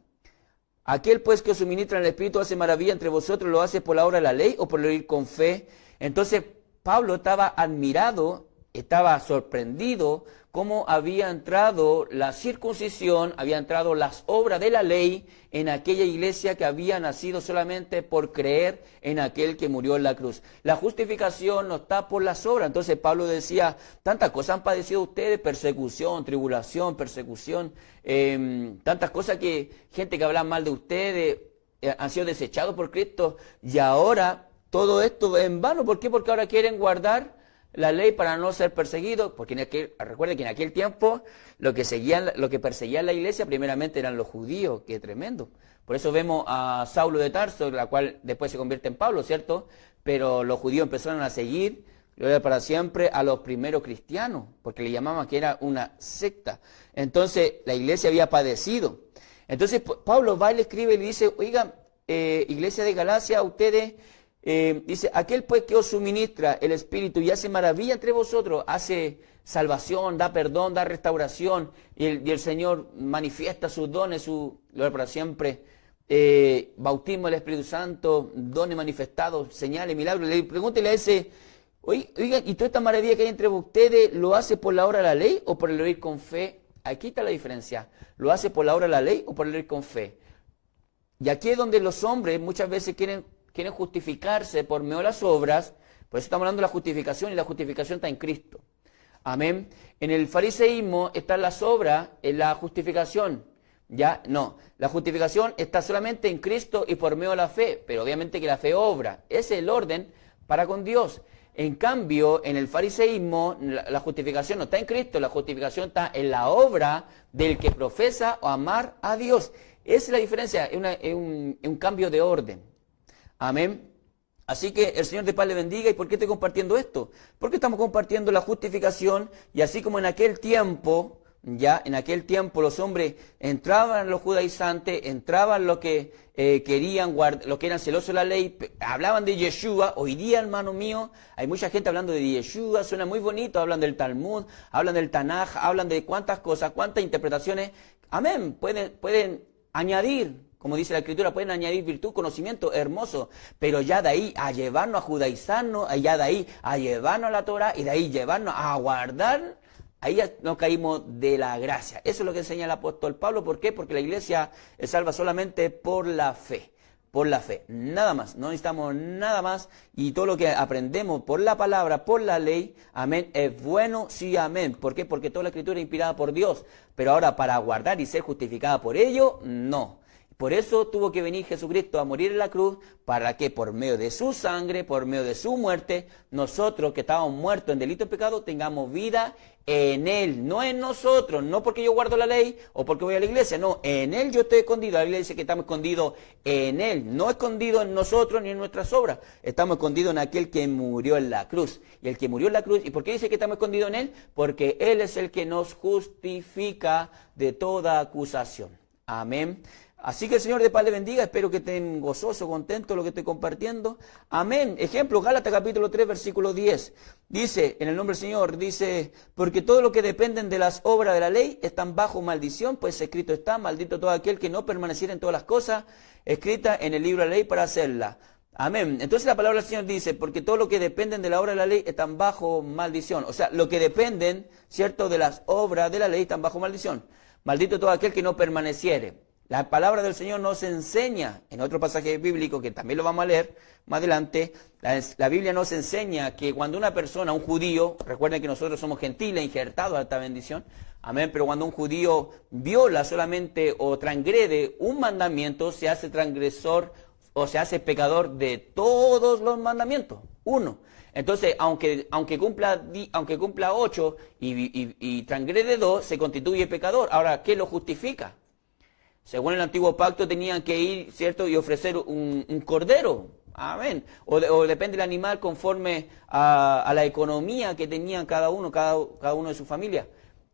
Aquel pues que os suministra en el Espíritu hace maravilla entre vosotros, ¿lo hace por la obra de la ley o por oír con fe? Entonces Pablo estaba admirado, estaba sorprendido cómo había entrado la circuncisión, había entrado las obras de la ley en aquella iglesia que había nacido solamente por creer en aquel que murió en la cruz. La justificación no está por las obras. Entonces Pablo decía, tantas cosas han padecido ustedes, persecución, tribulación, persecución, tantas cosas que gente que habla mal de ustedes han sido desechados por Cristo, y ahora todo esto es en vano. ¿Por qué? Porque ahora quieren guardar la ley para no ser perseguidos, porque recuerden que en aquel tiempo lo que perseguían la iglesia primeramente eran los judíos. ¡Qué tremendo! Por eso vemos a Saulo de Tarso, la cual después se convierte en Pablo, ¿cierto? Pero los judíos empezaron a seguir, gloria para siempre, a los primeros cristianos, porque le llamaban que era una secta. Entonces la iglesia había padecido. Entonces Pablo va y le escribe y le dice, oigan, iglesia de Galacia, ustedes, dice, aquel pues que os suministra el Espíritu y hace maravilla entre vosotros, hace salvación, da perdón, da restauración, y el Señor manifiesta sus dones, su gloria para siempre, bautismo del Espíritu Santo, dones manifestados, señales, milagros. Le pregunta y le dice, oigan, ¿y toda esta maravilla que hay entre ustedes lo hace por la obra de la ley o por el oír con fe? Aquí está la diferencia. ¿Lo hace por la obra de la ley o por el oír con fe? Y aquí es donde los hombres muchas veces quieren justificarse por medio de las obras. Por eso estamos hablando de la justificación, y la justificación está en Cristo. Amén. En el fariseísmo están las obras, en la justificación. Ya, no. La justificación está solamente en Cristo y por medio de la fe. Pero obviamente que la fe obra. Ese es el orden para con Dios. En cambio, en el fariseísmo, la justificación no está en Cristo, la justificación está en la obra del que profesa o amar a Dios. Esa es la diferencia, es un cambio de orden. Amén. Así que el Señor de paz le bendiga. ¿Y por qué estoy compartiendo esto? Porque estamos compartiendo la justificación, y así como en aquel tiempo, los hombres entraban los judaizantes, entraban los que querían guardar, los que eran celosos de la ley, hablaban de Yeshua. Hoy día, hermano mío, hay mucha gente hablando de Yeshua, suena muy bonito, hablan del Talmud, hablan del Tanaj, hablan de cuántas cosas, cuántas interpretaciones. Amén, pueden añadir, como dice la Escritura, pueden añadir virtud, conocimiento, hermoso, pero ya de ahí a llevarnos a judaizarnos, ya de ahí a llevarnos a la Torah, y de ahí llevarnos a guardar, ahí ya nos caímos de la gracia. Eso es lo que enseña el apóstol Pablo. ¿Por qué? Porque la iglesia es salva solamente por la fe. Por la fe, nada más, no necesitamos nada más, y todo lo que aprendemos por la palabra, por la ley, amén, es bueno, sí, amén. ¿Por qué? Porque toda la Escritura es inspirada por Dios, pero ahora para guardar y ser justificada por ello, no. Por eso tuvo que venir Jesucristo a morir en la cruz, para que por medio de su sangre, por medio de su muerte, nosotros que estábamos muertos en delito y pecado, tengamos vida en Él, no en nosotros, no porque yo guardo la ley o porque voy a la iglesia, no, en Él yo estoy escondido. La Biblia dice que estamos escondidos en Él, no escondidos en nosotros ni en nuestras obras, estamos escondidos en aquel que murió en la cruz. Y el que murió en la cruz, ¿y por qué dice que estamos escondidos en Él? Porque Él es el que nos justifica de toda acusación. Amén. Así que el Señor de paz le bendiga. Espero que estén gozosos, contentos de lo que estoy compartiendo. Amén. Ejemplo, Gálatas capítulo 3, versículo 10. Dice, en el nombre del Señor, dice, porque todo lo que dependen de las obras de la ley están bajo maldición, pues escrito está, maldito todo aquel que no permaneciera en todas las cosas escritas en el libro de la ley para hacerla. Amén. Entonces la palabra del Señor dice, porque todo lo que dependen de la obra de la ley están bajo maldición. O sea, lo que dependen, ¿cierto?, de las obras de la ley están bajo maldición. Maldito todo aquel que no permaneciere. La palabra del Señor nos enseña, en otro pasaje bíblico que también lo vamos a leer más adelante, la Biblia nos enseña que cuando una persona, un judío, recuerden que nosotros somos gentiles, injertados a esta bendición, amén, pero cuando un judío viola solamente o transgrede un mandamiento, se hace transgresor o se hace pecador de todos los mandamientos, uno. Entonces, aunque cumpla 8 y transgrede 2, se constituye pecador. Ahora, ¿qué lo justifica? Según el antiguo pacto tenían que ir, ¿cierto?, y ofrecer un cordero. Amén. O depende del animal conforme a la economía que tenían cada uno de su familia.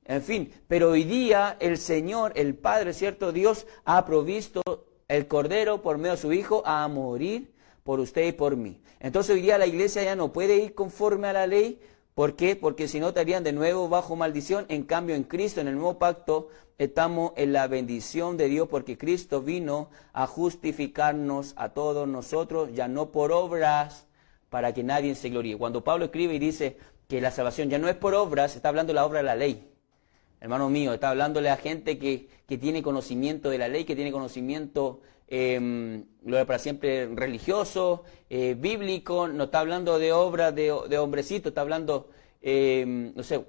En fin, pero hoy día el Señor, el Padre, ¿cierto?, Dios ha provisto el cordero por medio de su Hijo a morir por usted y por mí. Entonces hoy día la iglesia ya no puede ir conforme a la ley. ¿Por qué? Porque si no estarían de nuevo bajo maldición. En cambio, en Cristo, en el nuevo pacto, estamos en la bendición de Dios, porque Cristo vino a justificarnos a todos nosotros, ya no por obras, para que nadie se gloríe. Cuando Pablo escribe y dice que la salvación ya no es por obras, está hablando de la obra de la ley. hermano mío, está hablándole a gente que tiene conocimiento de la ley, que tiene conocimiento, lo de para siempre religioso, bíblico, no está hablando de obras de hombrecito, está hablando, no sé,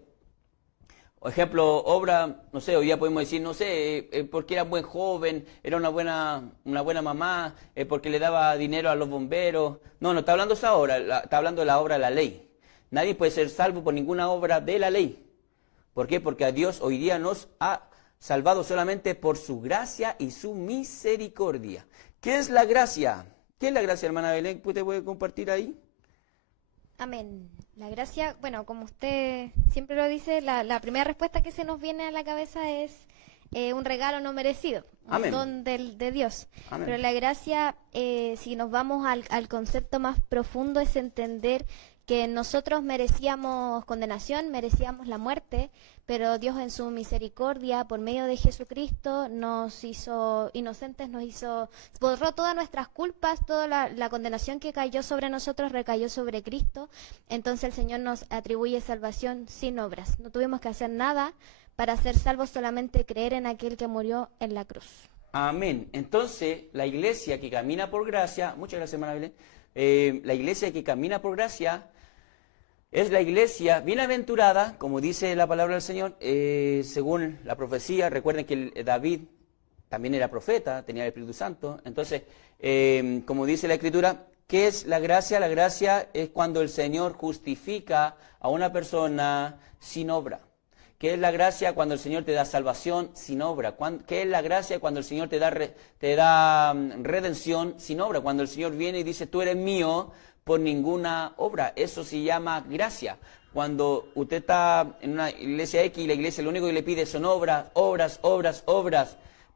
por ejemplo, obra, no sé, hoy día podemos decir, no sé, porque era buen joven, era una buena mamá, porque le daba dinero a los bomberos. No, no está hablando esa obra, está hablando de la obra de la ley. Nadie puede ser salvo por ninguna obra de la ley. ¿Por qué? Porque a Dios hoy día nos ha salvado solamente por su gracia y su misericordia. ¿Qué es la gracia? ¿Qué es la gracia, hermana Belén? ¿Usted puede compartir ahí? Amén. La gracia, bueno, como usted siempre lo dice, la primera respuesta que se nos viene a la cabeza es un regalo no merecido, Amén. un don de Dios. Amén. Pero la gracia, si nos vamos al concepto más profundo, es entender que nosotros merecíamos condenación, merecíamos la muerte, pero Dios en su misericordia, por medio de Jesucristo, nos hizo inocentes, borró todas nuestras culpas, toda la condenación que cayó sobre nosotros recayó sobre Cristo. Entonces el Señor nos atribuye salvación sin obras. No tuvimos que hacer nada para ser salvos, solamente creer en aquel que murió en la cruz. Amén. Entonces, la iglesia que camina por gracia, muchas gracias, hermana Belén, la iglesia que camina por gracia es la iglesia bienaventurada, como dice la palabra del Señor, según la profecía. Recuerden que David también era profeta, tenía el Espíritu Santo. Entonces, como dice la Escritura, ¿qué es la gracia? La gracia es cuando el Señor justifica a una persona sin obra. ¿Qué es la gracia? Cuando el Señor te da salvación sin obra. ¿Qué es la gracia? Cuando el Señor te da redención sin obra. Cuando el Señor viene y dice, tú eres mío por ninguna obra. Eso se llama gracia. Cuando usted está en una iglesia X y la iglesia lo único que le pide son obras,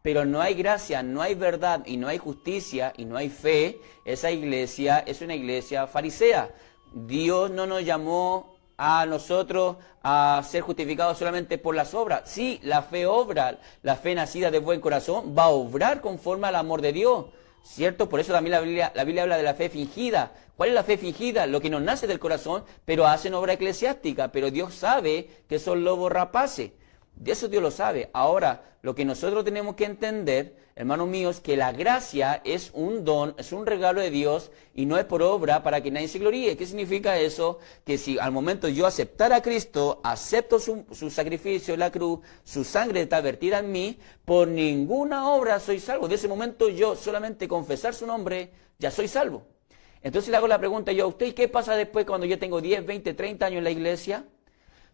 pero no hay gracia, no hay verdad y no hay justicia y no hay fe, esa iglesia es una iglesia farisea. Dios no nos llamó a nosotros a ser justificados solamente por las obras. Sí, la fe obra, la fe nacida de buen corazón va a obrar conforme al amor de Dios, ¿cierto? Por eso también la Biblia habla de la fe fingida. ¿Cuál es la fe fingida? Lo que nos nace del corazón, pero hacen obra eclesiástica. Pero Dios sabe que son lobos rapaces. De eso Dios lo sabe. Ahora, lo que nosotros tenemos que entender, hermanos míos, que la gracia es un don, es un regalo de Dios y no es por obra para que nadie se gloríe. ¿Qué significa eso? Que si al momento yo aceptar a Cristo, acepto su sacrificio en la cruz, su sangre está vertida en mí, por ninguna obra soy salvo. De ese momento yo solamente confesar su nombre, ya soy salvo. Entonces le hago la pregunta yo a usted, ¿y qué pasa después cuando yo tengo 10, 20, 30 años en la iglesia?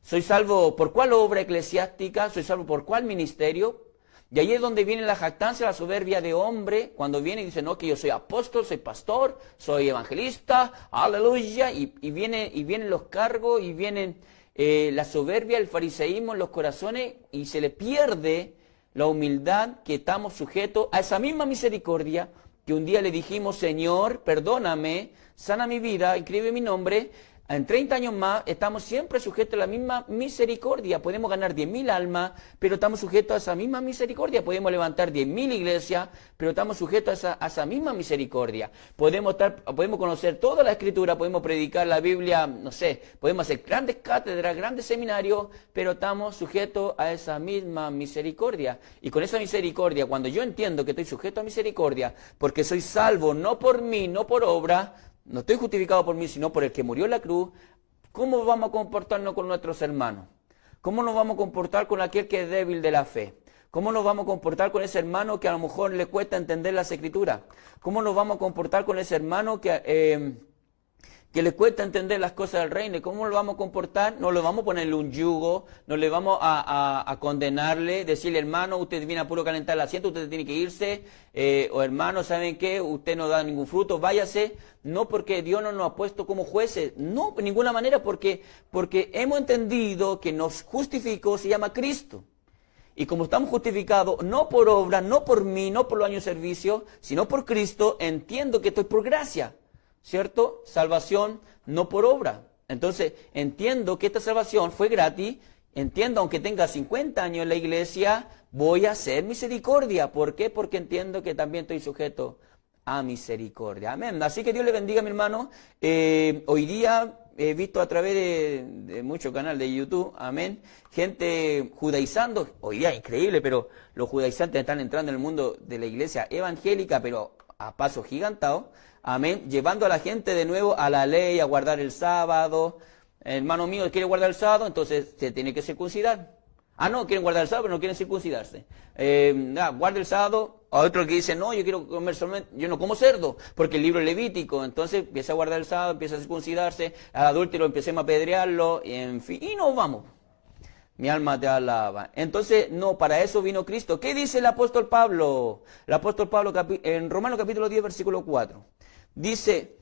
¿Soy salvo por cuál obra eclesiástica? ¿Soy salvo por cuál ministerio? Y ahí es donde viene la jactancia, la soberbia de hombre, cuando viene y dice, no, que yo soy apóstol, soy pastor, soy evangelista, aleluya, y vienen los cargos, y vienen la soberbia, el fariseísmo en los corazones, y se le pierde la humildad que estamos sujetos a esa misma misericordia que un día le dijimos, Señor, perdóname, sana mi vida, inscribe mi nombre. En 30 años más estamos siempre sujetos a la misma misericordia. Podemos ganar 10.000 almas, pero estamos sujetos a esa misma misericordia. Podemos levantar 10.000 iglesias, pero estamos sujetos a esa misma misericordia. Podemos conocer toda la Escritura, podemos predicar la Biblia, no sé, podemos hacer grandes cátedras, grandes seminarios, pero estamos sujetos a esa misma misericordia. Y con esa misericordia, cuando yo entiendo que estoy sujeto a misericordia, porque soy salvo no por mí, no por obra, no estoy justificado por mí, sino por el que murió en la cruz, ¿cómo vamos a comportarnos con nuestros hermanos? ¿Cómo nos vamos a comportar con aquel que es débil de la fe? ¿Cómo nos vamos a comportar con ese hermano que a lo mejor le cuesta entender las Escrituras? ¿Cómo nos vamos a comportar con ese hermano que le cuesta entender las cosas del reino? ¿Cómo lo vamos a comportar? No le vamos a ponerle un yugo, no le vamos a condenarle, decirle, hermano, usted viene a puro calentar el asiento, usted tiene que irse, o hermano, ¿saben qué? Usted no da ningún fruto, váyase. No porque Dios no nos ha puesto como jueces, no, de ninguna manera, porque hemos entendido que nos justificó, se llama Cristo. Y como estamos justificados, no por obra, no por mí, no por los años de servicio, sino por Cristo, entiendo que estoy por gracia, ¿cierto? Salvación no por obra. Entonces, entiendo que esta salvación fue gratis, entiendo, aunque tenga 50 años en la iglesia, voy a hacer misericordia. ¿Por qué? Porque entiendo que también estoy sujeto a misericordia. Amén. Así que Dios le bendiga, mi hermano. Hoy día he visto a través de muchos canales de YouTube, amén, gente judaizando, hoy día increíble, pero los judaizantes están entrando en el mundo de la iglesia evangélica, pero a paso gigantado, amén, llevando a la gente de nuevo a la ley, a guardar el sábado. Hermano mío, ¿quiere guardar el sábado? Entonces se tiene que circuncidar. Ah, no, quieren guardar el sábado, pero no quieren circuncidarse. Guarda el sábado. A otro que dice, no, yo quiero comer solamente, yo no como cerdo, porque el libro es Levítico. Entonces empieza a guardar el sábado, empieza a circuncidarse, al adúltero empecemos a apedrearlo, en fin, y nos vamos. Mi alma te alaba. Entonces, no, para eso vino Cristo. ¿Qué dice el apóstol Pablo? El apóstol Pablo en Romanos capítulo 10, versículo 4. Dice,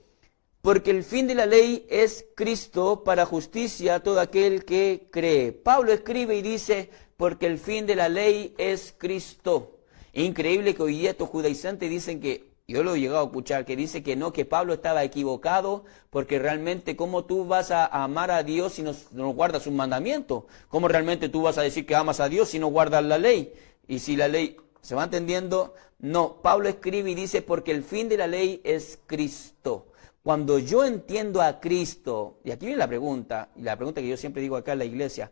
porque el fin de la ley es Cristo para justicia a todo aquel que cree. Pablo escribe y dice, porque el fin de la ley es Cristo. Es increíble que hoy día estos judaizantes dicen que, yo lo he llegado a escuchar, que dice que no, que Pablo estaba equivocado, porque realmente ¿cómo tú vas a amar a Dios si no guardas un mandamiento? ¿Cómo realmente tú vas a decir que amas a Dios si no guardas la ley? Y si la ley, ¿se va entendiendo? No, Pablo escribe y dice, porque el fin de la ley es Cristo. Cuando yo entiendo a Cristo, y aquí viene la pregunta, y la pregunta que yo siempre digo acá en la iglesia,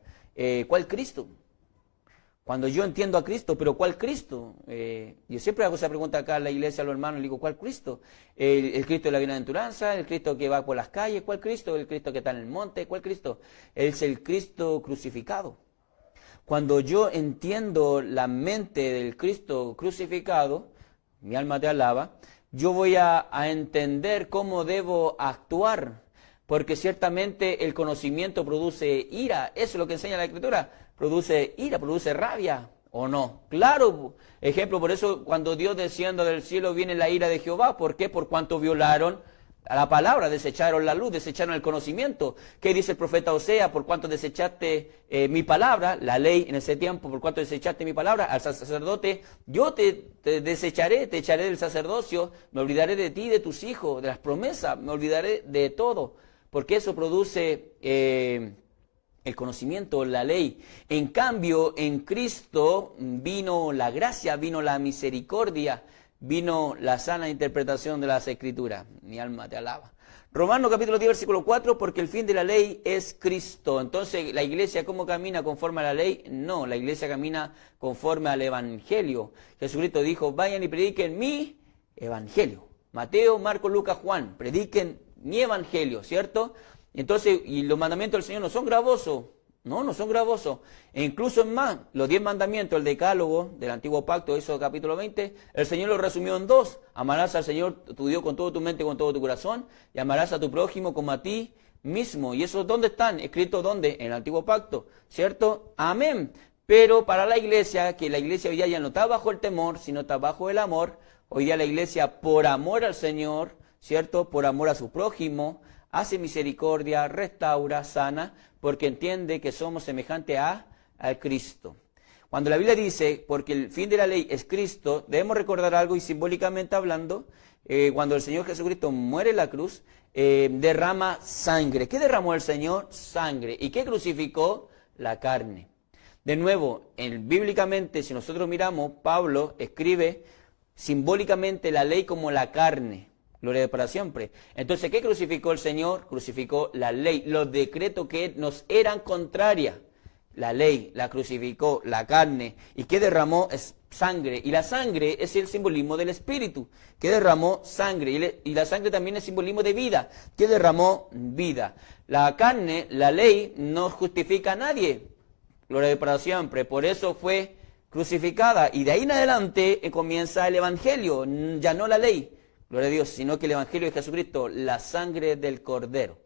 ¿cuál Cristo? Cuando yo entiendo a Cristo, pero ¿cuál Cristo? Yo siempre hago esa pregunta acá en la iglesia a los hermanos, le digo, ¿cuál Cristo? ¿El Cristo de la bienaventuranza? ¿El Cristo que va por las calles? ¿Cuál Cristo? ¿El Cristo que está en el monte? ¿Cuál Cristo? Es el Cristo crucificado. Cuando yo entiendo la mente del Cristo crucificado, mi alma te alaba, yo voy a entender cómo debo actuar, porque ciertamente el conocimiento produce ira, eso es lo que enseña la Escritura, produce ira, produce rabia, ¿o no? Claro, ejemplo, por eso cuando Dios desciende del cielo viene la ira de Jehová, ¿por qué? Por cuanto violaron a la palabra, desecharon la luz, desecharon el conocimiento. ¿Qué dice el profeta Osea? Por cuanto desechaste mi palabra, la ley en ese tiempo, por cuanto desechaste mi palabra, al sacerdote, yo te desecharé, te echaré del sacerdocio, me olvidaré de ti, de tus hijos, de las promesas, me olvidaré de todo, porque eso produce el conocimiento, la ley. En cambio, en Cristo vino la gracia, vino la misericordia, vino la sana interpretación de las Escrituras. Mi alma te alaba. Romanos capítulo 10, versículo 4, porque el fin de la ley es Cristo. Entonces, ¿la iglesia cómo camina conforme a la ley? No, la iglesia camina conforme al Evangelio. Jesucristo dijo, vayan y prediquen mi Evangelio. Mateo, Marcos, Lucas, Juan, prediquen mi Evangelio, ¿cierto? Entonces, y los mandamientos del Señor no son gravosos. No son gravosos. E incluso es más, los 10 mandamientos, el decálogo del antiguo pacto, Éxodo capítulo 20, el Señor lo resumió en 2. Amarás al Señor tu Dios con toda tu mente, con todo tu corazón, y amarás a tu prójimo como a ti mismo. ¿Y eso dónde están? ¿Escritos dónde? En el antiguo pacto, ¿cierto? Amén. Pero para la iglesia, que la iglesia hoy día ya no está bajo el temor, sino está bajo el amor, hoy día la iglesia por amor al Señor, ¿cierto? Por amor a su prójimo, hace misericordia, restaura, sana, porque entiende que somos semejantes al Cristo. Cuando la Biblia dice, porque el fin de la ley es Cristo, debemos recordar algo, y simbólicamente hablando, cuando el Señor Jesucristo muere en la cruz, derrama sangre. ¿Qué derramó el Señor? Sangre. ¿Y qué crucificó? La carne. De nuevo, bíblicamente, si nosotros miramos, Pablo escribe simbólicamente la ley como la carne. Gloria para siempre. Entonces, ¿qué crucificó el Señor? Crucificó la ley, los decretos que nos eran contrarias. La ley la crucificó, la carne. ¿Y qué derramó? Es sangre. Y la sangre es el simbolismo del Espíritu. ¿Qué derramó? Sangre. Y la sangre también es simbolismo de vida. ¿Qué derramó? Vida. La carne, la ley, no justifica a nadie. Gloria para siempre. Por eso fue crucificada. Y de ahí en adelante comienza el Evangelio, ya no la ley. Gloria a Dios, sino que el Evangelio de Jesucristo, la sangre del Cordero.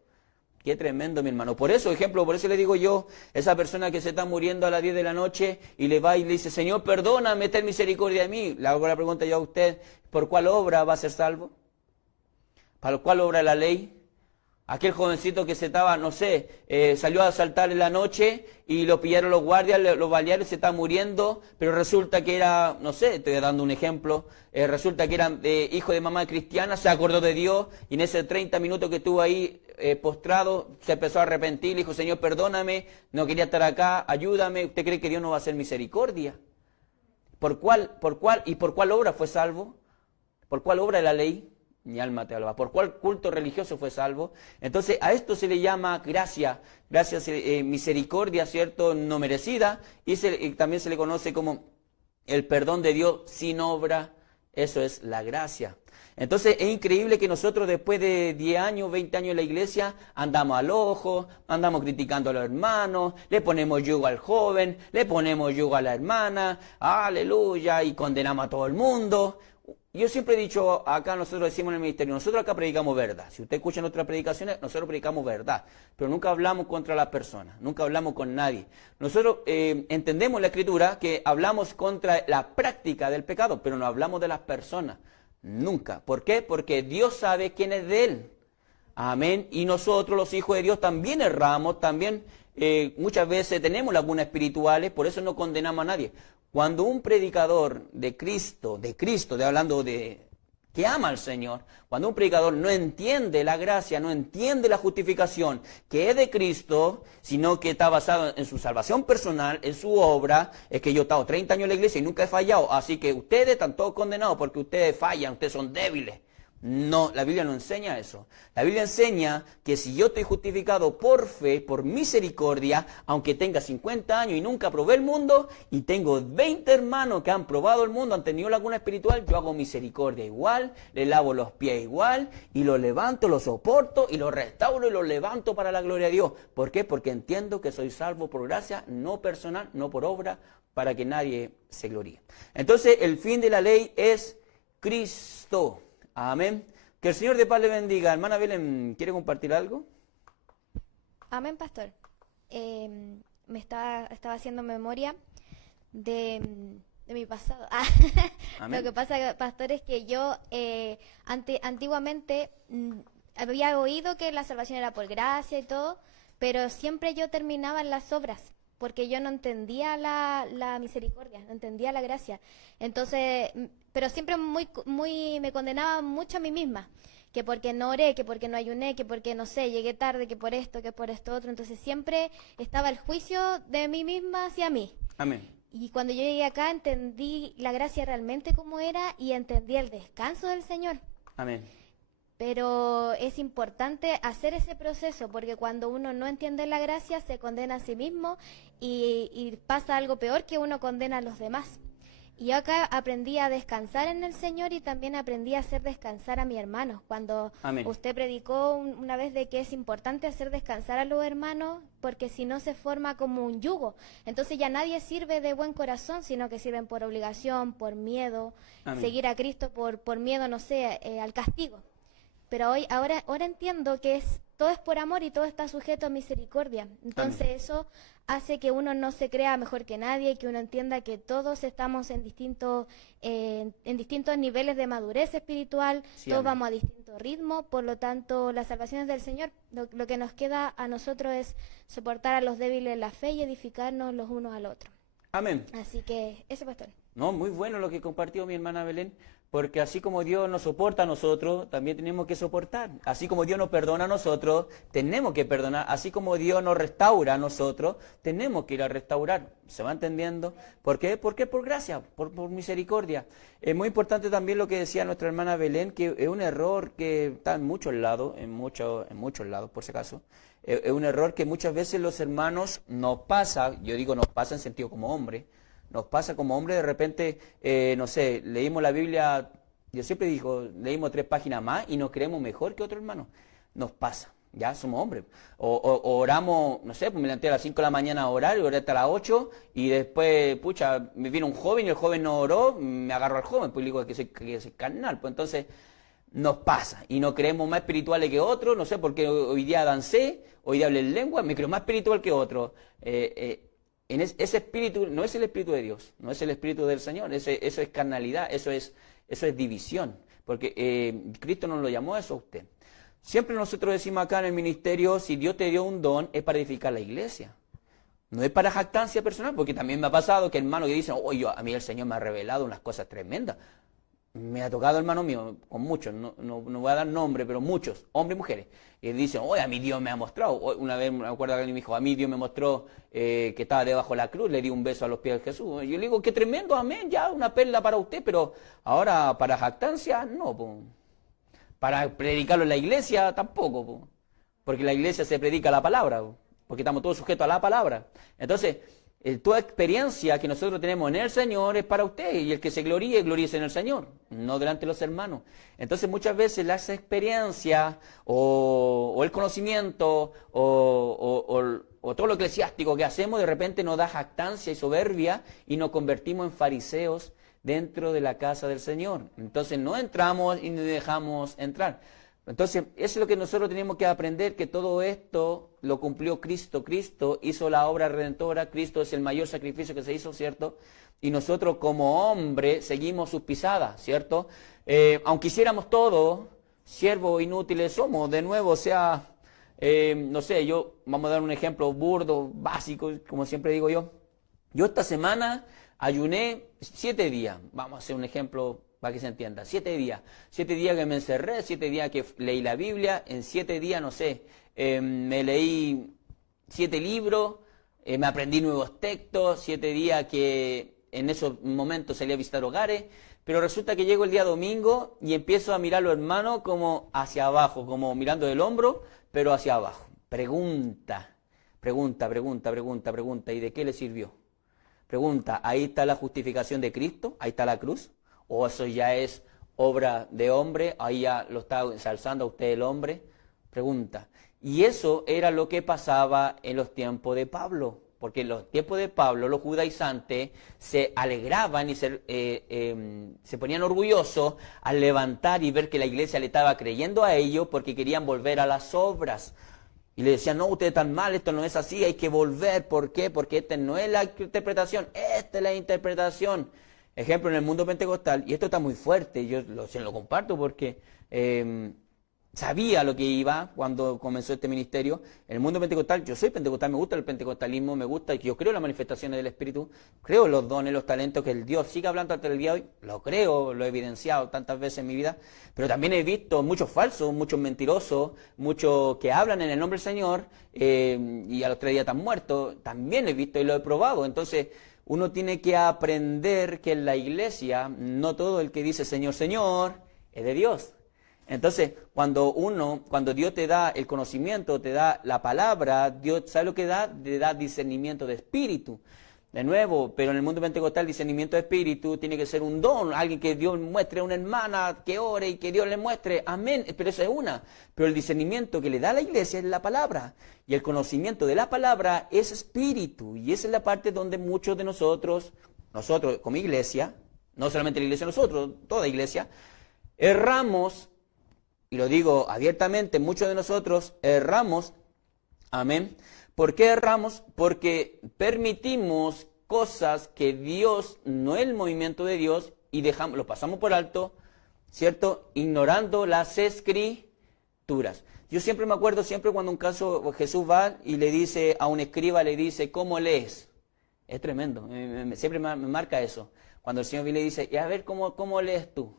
Qué tremendo, mi hermano. Por eso, ejemplo, por eso le digo yo, esa persona que se está muriendo a las 10 de la noche y le va y le dice, Señor, perdóname, ten misericordia de mí. Le hago la pregunta yo a usted, ¿por cuál obra va a ser salvo? ¿Para cuál obra la ley? Aquel jovencito que se estaba, no sé, salió a asaltar en la noche y lo pillaron los guardias, los balearon, se está muriendo, pero resulta que era, no sé, estoy dando un ejemplo, resulta que era hijo de mamá cristiana, se acordó de Dios y en ese 30 minutos que estuvo ahí postrado, se empezó a arrepentir, le dijo, Señor, perdóname, no quería estar acá, ayúdame. ¿Usted cree que Dios no va a hacer misericordia? ¿Por cuál obra fue salvo? ¿Por cuál obra de la ley? mi alma te alaba. ¿Por cuál culto religioso fue salvo? Entonces a esto se le llama gracia, misericordia, ¿cierto? No merecida, y también se le conoce como el perdón de Dios sin obra. Eso es la gracia. Entonces es increíble que nosotros después de 10 años, 20 años en la iglesia, andamos al ojo, andamos criticando a los hermanos, le ponemos yugo al joven, le ponemos yugo a la hermana, aleluya, y condenamos a todo el mundo. Yo siempre he dicho, acá nosotros decimos en el ministerio, nosotros acá predicamos verdad. Si usted escucha nuestras predicaciones, nosotros predicamos verdad, pero nunca hablamos contra las personas, nunca hablamos con nadie. Nosotros entendemos la Escritura que hablamos contra la práctica del pecado, pero no hablamos de las personas. Nunca. ¿Por qué? Porque Dios sabe quién es de Él. Amén. Y nosotros, los hijos de Dios, también erramos, también muchas veces tenemos lagunas espirituales, por eso no condenamos a nadie. Cuando un predicador de Cristo, hablando de que ama al Señor, cuando un predicador no entiende la gracia, no entiende la justificación que es de Cristo, sino que está basado en su salvación personal, en su obra, es que yo he estado 30 años en la iglesia y nunca he fallado, así que ustedes están todos condenados porque ustedes fallan, ustedes son débiles. No, la Biblia no enseña eso. La Biblia enseña que si yo estoy justificado por fe, por misericordia, aunque tenga 50 años y nunca probé el mundo, y tengo 20 hermanos que han probado el mundo, han tenido laguna espiritual, yo hago misericordia igual, le lavo los pies igual, y los levanto, los soporto, y los restauro y los levanto para la gloria de Dios. ¿Por qué? Porque entiendo que soy salvo por gracia, no personal, no por obra, para que nadie se gloríe. Entonces, el fin de la ley es Cristo. Amén. Que el Señor de paz le bendiga. Hermana Belén, ¿quiere compartir algo? Amén, pastor. Me estaba haciendo memoria de mi pasado. Lo que pasa, pastor, es que yo antiguamente había oído que la salvación era por gracia y todo, pero siempre yo terminaba en las obras, porque yo no entendía la misericordia, no entendía la gracia. Entonces, pero siempre me condenaba mucho a mí misma, que porque no oré, que porque no ayuné, que porque, no sé, llegué tarde, que por esto otro. Entonces siempre estaba el juicio de mí misma hacia mí. Amén. Y cuando yo llegué acá entendí la gracia realmente como era y entendí el descanso del Señor. Amén. Pero es importante hacer ese proceso, porque cuando uno no entiende la gracia, se condena a sí mismo y pasa algo peor, que uno condena a los demás. Y yo acá aprendí a descansar en el Señor y también aprendí a hacer descansar a mi hermano. Cuando Amén. Usted predicó una vez de que es importante hacer descansar a los hermanos, porque si no se forma como un yugo. Entonces ya nadie sirve de buen corazón, sino que sirven por obligación, por miedo, Amén. seguir a Cristo por miedo, no sé, al castigo. Pero ahora entiendo que todo es por amor y todo está sujeto a misericordia. Entonces Amén. eso hace que uno no se crea mejor que nadie, que uno entienda que todos estamos en distintos niveles de madurez espiritual, Sí, todos amén. vamos a distinto ritmo, por lo tanto las salvaciones del Señor, lo que nos queda a nosotros es soportar a los débiles en la fe y edificarnos los unos al otro. Amén. Así que eso, pastor. No, muy bueno lo que compartió mi hermana Belén, porque así como Dios nos soporta a nosotros, también tenemos que soportar. Así como Dios nos perdona a nosotros, tenemos que perdonar. Así como Dios nos restaura a nosotros, tenemos que ir a restaurar. ¿Se va entendiendo? ¿Por qué? Porque por gracia, por misericordia. Es muy importante también lo que decía nuestra hermana Belén, que es un error que está en muchos lados, en muchos lados por si acaso. Es un error que muchas veces los hermanos nos pasa, yo digo nos pasa en sentido como hombre, nos pasa como hombre, de repente, no sé, leímos la Biblia, yo siempre digo, leímos 3 páginas más y nos creemos mejor que otro hermano. Nos pasa, ya somos hombres. O oramos, no sé, pues me levanté a las 5 de la mañana a orar y oré hasta las 8 y después, pucha, me vino un joven y el joven no oró, me agarró al joven, pues le digo que soy carnal. Pues entonces nos pasa y nos creemos más espirituales que otros, no sé, porque hoy día dancé, hoy día hablé en lengua, me creo más espiritual que otro. Ese espíritu no es el espíritu de Dios, no es el espíritu del Señor, eso es carnalidad, eso es división, porque Cristo nos lo llamó a eso a usted. Siempre nosotros decimos acá en el ministerio, si Dios te dio un don, es para edificar la iglesia. No es para jactancia personal, porque también me ha pasado que hermanos que dicen, oye, a mí el Señor me ha revelado unas cosas tremendas. Me ha tocado, hermano mío, con muchos, no voy a dar nombre, pero muchos, hombres y mujeres, y dicen, oye, a mí Dios me ha mostrado. Una vez me acuerdo que me dijo, a mí Dios me mostró que estaba debajo de la cruz, le di un beso a los pies de Jesús. Yo le digo, qué tremendo, amén, ya una perla para usted, pero ahora para jactancia, no. Para predicarlo en la iglesia tampoco, po, porque en la iglesia se predica la palabra, po, porque estamos todos sujetos a la palabra. Entonces, toda experiencia que nosotros tenemos en el Señor es para usted, y el que se gloríe, gloríese en el Señor, no delante de los hermanos. Entonces muchas veces las experiencias o el conocimiento o todo lo eclesiástico que hacemos de repente nos da jactancia y soberbia y nos convertimos en fariseos dentro de la casa del Señor. Entonces no entramos y no dejamos entrar. Entonces, eso es lo que nosotros tenemos que aprender, que todo esto lo cumplió Cristo. Cristo hizo la obra redentora, Cristo es el mayor sacrificio que se hizo, ¿cierto? Y nosotros como hombres seguimos sus pisadas, ¿cierto? Aunque hiciéramos todo, siervos inútiles somos, de nuevo, o sea, no sé, vamos a dar un ejemplo burdo, básico, como siempre digo yo. Yo esta semana ayuné 7 días, vamos a hacer un ejemplo para que se entienda, 7 días. 7 días que me encerré, 7 días que leí la Biblia, en 7 días, no sé, me leí 7 libros, me aprendí nuevos textos, 7 días que en esos momentos salí a visitar hogares, pero resulta que llego el día domingo y empiezo a mirar a los hermanos como hacia abajo, como mirando del hombro, pero hacia abajo. Pregunta, ¿y de qué le sirvió? Pregunta, ¿ahí está la justificación de Cristo? ¿Ahí está la cruz? ¿O eso ya es obra de hombre? Ahí ya lo está ensalzando a usted el hombre. Pregunta. Y eso era lo que pasaba en los tiempos de Pablo. Porque en los tiempos de Pablo, los judaizantes se alegraban y se ponían orgullosos al levantar y ver que la iglesia le estaba creyendo a ellos porque querían volver a las obras. Y le decían, no, ustedes están mal, esto no es así, hay que volver. ¿Por qué? Porque esta no es la interpretación, esta es la interpretación. Ejemplo, en el mundo pentecostal, y esto está muy fuerte, yo se lo comparto porque sabía lo que iba cuando comenzó este ministerio. En el mundo pentecostal, yo soy pentecostal, me gusta el pentecostalismo, me gusta, yo creo en las manifestaciones del Espíritu, creo en los dones, los talentos, que el Dios siga hablando hasta el día de hoy, lo creo, lo he evidenciado tantas veces en mi vida, pero también he visto muchos falsos, muchos mentirosos, muchos que hablan en el nombre del Señor y a los 3 días están muertos, también he visto y lo he probado. Entonces, uno tiene que aprender que en la iglesia no todo el que dice Señor, Señor es de Dios. Entonces, cuando Dios te da el conocimiento, te da la palabra, Dios, ¿sabe lo que da? Te da discernimiento de espíritu. De nuevo, pero en el mundo pentecostal, discernimiento de espíritu tiene que ser un don, alguien que Dios muestre a una hermana que ore y que Dios le muestre, amén, pero eso es una. Pero el discernimiento que le da la iglesia es la palabra, y el conocimiento de la palabra es espíritu, y esa es la parte donde muchos de nosotros como iglesia, no solamente la iglesia, nosotros, toda iglesia, erramos, y lo digo abiertamente, muchos de nosotros erramos, amén. ¿Por qué erramos? Porque permitimos cosas que Dios, no es el movimiento de Dios, y lo pasamos por alto, ¿cierto? Ignorando las escrituras. Yo siempre me acuerdo, cuando un caso Jesús va y le dice a un escriba, le dice, ¿cómo lees? Es tremendo, siempre me marca eso. Cuando el Señor viene y le dice, y a ver, ¿cómo lees tú?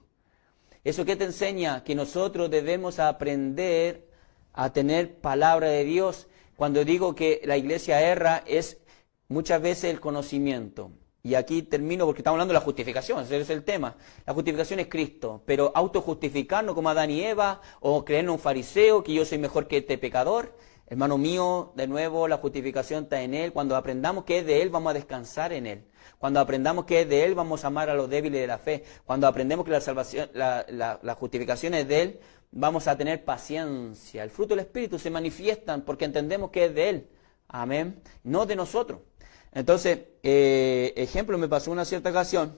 ¿Eso qué te enseña? Que nosotros debemos aprender a tener palabra de Dios. Cuando digo que la iglesia erra, es muchas veces el conocimiento. Y aquí termino porque estamos hablando de la justificación, ese es el tema. La justificación es Cristo, pero autojustificarnos como Adán y Eva, o creer en un fariseo, que yo soy mejor que este pecador. Hermano mío, de nuevo, la justificación está en Él. Cuando aprendamos que es de Él, vamos a descansar en Él. Cuando aprendamos que es de Él, vamos a amar a los débiles de la fe. Cuando aprendemos que la salvación, la justificación es de Él, vamos a tener paciencia. El fruto del Espíritu se manifiestan porque entendemos que es de Él. Amén. No de nosotros. Entonces, ejemplo, me pasó una cierta ocasión.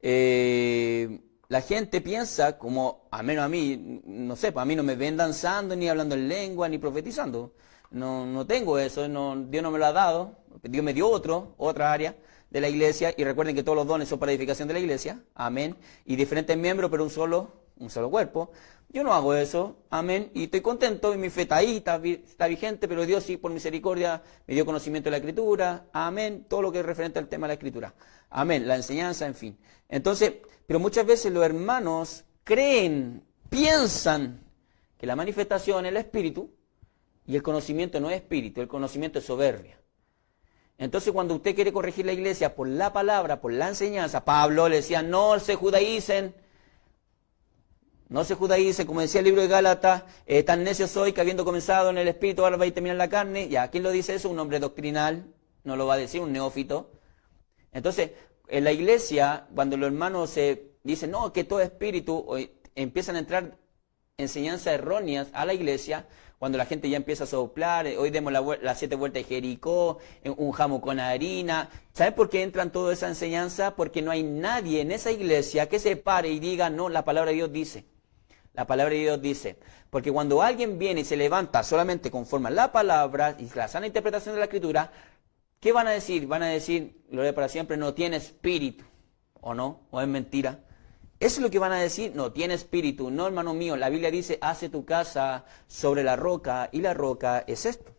La gente piensa, como, al menos a mí, no sé, para mí no me ven danzando, ni hablando en lengua, ni profetizando. No tengo eso, Dios no me lo ha dado. Dios me dio otra área de la iglesia, y recuerden que todos los dones son para edificación de la iglesia, amén, y diferentes miembros, pero un solo cuerpo. Yo no hago eso, amén, y estoy contento, y mi fe está ahí, está vigente, pero Dios sí, por misericordia, me dio conocimiento de la Escritura, amén, todo lo que es referente al tema de la Escritura, amén, la enseñanza, en fin. Entonces, pero muchas veces los hermanos piensan que la manifestación es el Espíritu, y el conocimiento no es espíritu, el conocimiento es soberbia. Entonces, cuando usted quiere corregir la iglesia por la palabra, por la enseñanza, Pablo le decía, no se judaicen. No se judaice, como decía el libro de Gálatas, tan necio soy que habiendo comenzado en el espíritu, ahora vais a terminar en la carne. Ya, ¿quién lo dice eso? Un hombre doctrinal, no lo va a decir un neófito. Entonces, en la iglesia, cuando los hermanos se dicen, no, que todo espíritu, empiezan a entrar enseñanzas erróneas a la iglesia, cuando la gente ya empieza a soplar, hoy demos las 7 vueltas de Jericó, unjamos con harina. ¿Saben por qué entran toda esa enseñanza? Porque no hay nadie en esa iglesia que se pare y diga, no, la palabra de Dios dice. La palabra de Dios dice. Porque cuando alguien viene y se levanta solamente conforme a la palabra y la sana interpretación de la Escritura, ¿qué van a decir? Van a decir, gloria para siempre, no tiene espíritu. ¿O no? ¿O es mentira? Eso es lo que van a decir, no tiene espíritu. No, hermano mío, la Biblia dice, hace tu casa sobre la roca, y la roca es esto.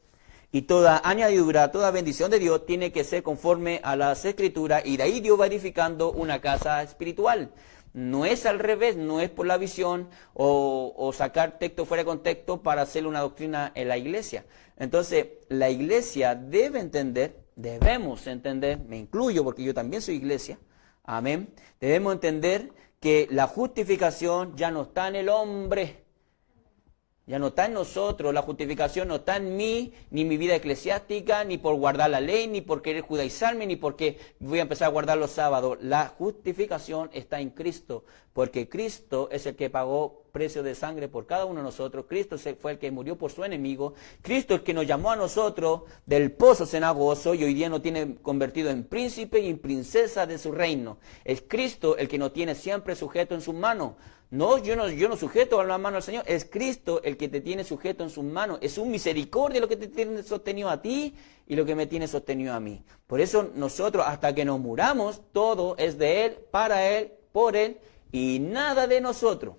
Y toda añadidura, toda bendición de Dios tiene que ser conforme a las Escrituras, y de ahí Dios va edificando una casa espiritual. No es al revés, no es por la visión o sacar texto fuera de contexto para hacer una doctrina en la iglesia. Entonces, la iglesia debe entender, debemos entender, me incluyo porque yo también soy iglesia, amén, debemos entender que la justificación ya no está en el hombre, ya no está en nosotros, la justificación no está en mí, ni mi vida eclesiástica, ni por guardar la ley, ni por querer judaizarme, ni porque voy a empezar a guardar los sábados. La justificación está en Cristo, porque Cristo es el que pagó precio de sangre por cada uno de nosotros. Cristo fue el que murió por su enemigo. Cristo es el que nos llamó a nosotros del pozo cenagoso y hoy día nos tiene convertido en príncipe y en princesa de su reino. Es Cristo el que nos tiene siempre sujeto en sus manos. No, yo no sujeto a la mano al Señor, es Cristo el que te tiene sujeto en sus manos, es un misericordia lo que te tiene sostenido a ti y lo que me tiene sostenido a mí. Por eso nosotros hasta que nos muramos, todo es de Él, para Él, por Él y nada de nosotros.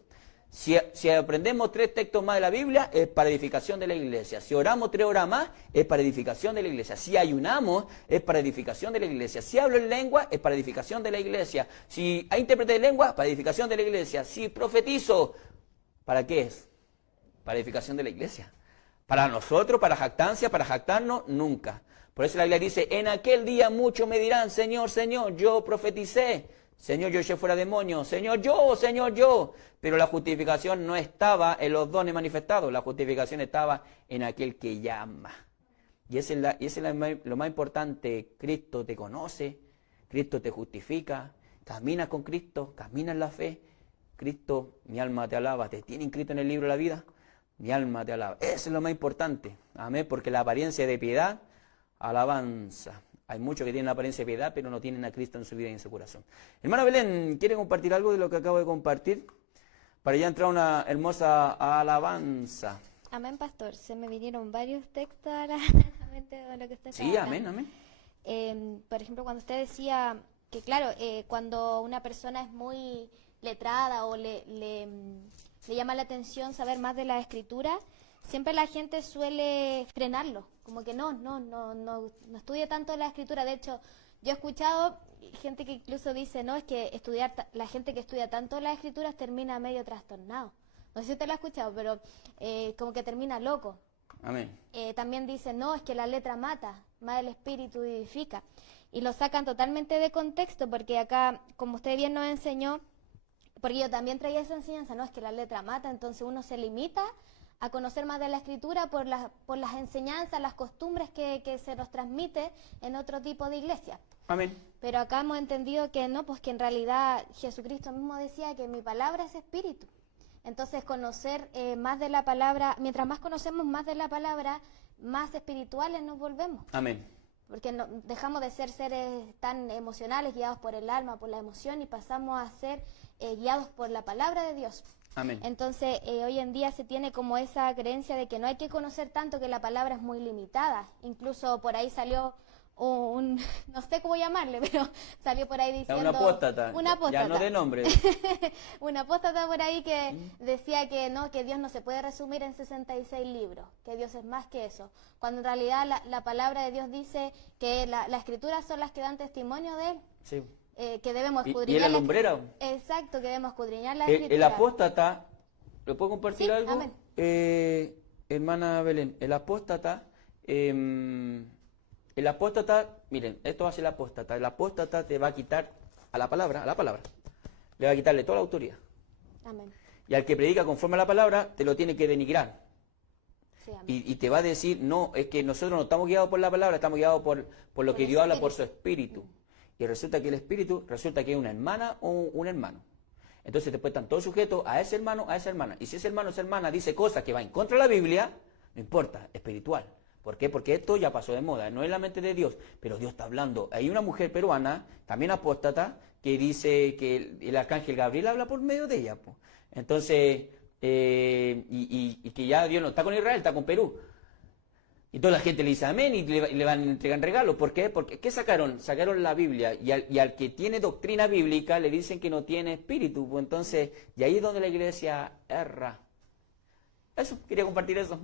Si aprendemos 3 textos más de la Biblia, es para edificación de la iglesia. Si oramos 3 horas más, es para edificación de la iglesia. Si ayunamos, es para edificación de la iglesia. Si hablo en lengua, es para edificación de la iglesia. Si hay intérprete de lengua, para edificación de la iglesia. Si profetizo, ¿para qué es? Para edificación de la iglesia. Para nosotros, para jactancia, para jactarnos, nunca. Por eso la Biblia dice, en aquel día muchos me dirán, Señor, Señor, yo profeticé. Señor, yo eché fuera demonios. Señor, yo. Pero la justificación no estaba en los dones manifestados. La justificación estaba en aquel que llama. Y ese es lo más importante. Cristo te conoce. Cristo te justifica. Caminas con Cristo. Caminas en la fe. Cristo, mi alma te alaba. ¿Te tiene inscrito en el libro de la vida? Mi alma te alaba. Eso es lo más importante. Amén. Porque la apariencia de piedad, alabanza. Hay muchos que tienen la apariencia de piedad, pero no tienen a Cristo en su vida y en su corazón. Hermana Belén, ¿quiere compartir algo de lo que acabo de compartir? Para ya entrar una hermosa alabanza. Amén, pastor. Se me vinieron varios textos a la mente de lo que usted está Sí, hablando. amén. Por ejemplo, cuando usted decía que, claro, cuando una persona es muy letrada o le llama la atención saber más de la Escritura, siempre la gente suele frenarlo, como que no estudie tanto la Escritura. De hecho, yo he escuchado gente que incluso dice, no, es que la gente que estudia tanto las Escrituras termina medio trastornado. No sé si usted lo ha escuchado, pero como que termina loco. Amén. También dicen, no, es que la letra mata, más el espíritu vivifica. Y lo sacan totalmente de contexto, porque acá, como usted bien nos enseñó, porque yo también traía esa enseñanza, no, es que la letra mata, entonces uno se limita a conocer más de la Escritura por las enseñanzas, las costumbres que se nos transmite en otro tipo de iglesia. Amén. Pero acá hemos entendido que no, pues que en realidad Jesucristo mismo decía que mi palabra es espíritu. Entonces conocer más de la palabra, mientras más conocemos más de la palabra, más espirituales nos volvemos. Amén. Porque dejamos de ser seres tan emocionales, guiados por el alma, por la emoción, y pasamos a ser guiados por la palabra de Dios. Amén. Entonces, hoy en día se tiene como esa creencia de que no hay que conocer tanto, que la palabra es muy limitada. Incluso por ahí salió no sé cómo llamarle, pero salió por ahí diciendo... Una apóstata. Ya no de nombre. Una apóstata por ahí que decía que no, que Dios no se puede resumir en 66 libros, que Dios es más que eso. Cuando en realidad la palabra de Dios dice que la Escritura son las que dan testimonio de Él. Sí. Que debemos escudriñar. ¿Y él es lumbrero? Exacto, que debemos escudriñar la Escritura. El apóstata, ¿le puedo compartir Sí, algo? amén. Hermana Belén, el apóstata, miren, esto va a ser el apóstata te va a quitar a la palabra, le va a quitarle toda la autoridad. Amén. Y al que predica conforme a la palabra, te lo tiene que denigrar. Sí, amén. Y te va a decir, no, es que nosotros no estamos guiados por la palabra, estamos guiados por lo que el Dios habla Espíritu. por su Espíritu. Y resulta que el Espíritu, resulta que es una hermana o un hermano. Entonces después están todos sujetos a ese hermano, a esa hermana. Y si ese hermano o esa hermana dice cosas que van en contra de la Biblia, no importa, espiritual. ¿Por qué? Porque esto ya pasó de moda, no es la mente de Dios, pero Dios está hablando. Hay una mujer peruana, también apóstata, que dice que el arcángel Gabriel habla por medio de ella. Po. Entonces, y que ya Dios no está con Israel, está con Perú. Y toda la gente le dice amén y le van a entregar regalos. ¿Por qué? Porque ¿qué sacaron? Sacaron la Biblia y al que tiene doctrina bíblica le dicen que no tiene espíritu. Pues entonces, y ahí es donde la iglesia erra. Eso, quería compartir eso.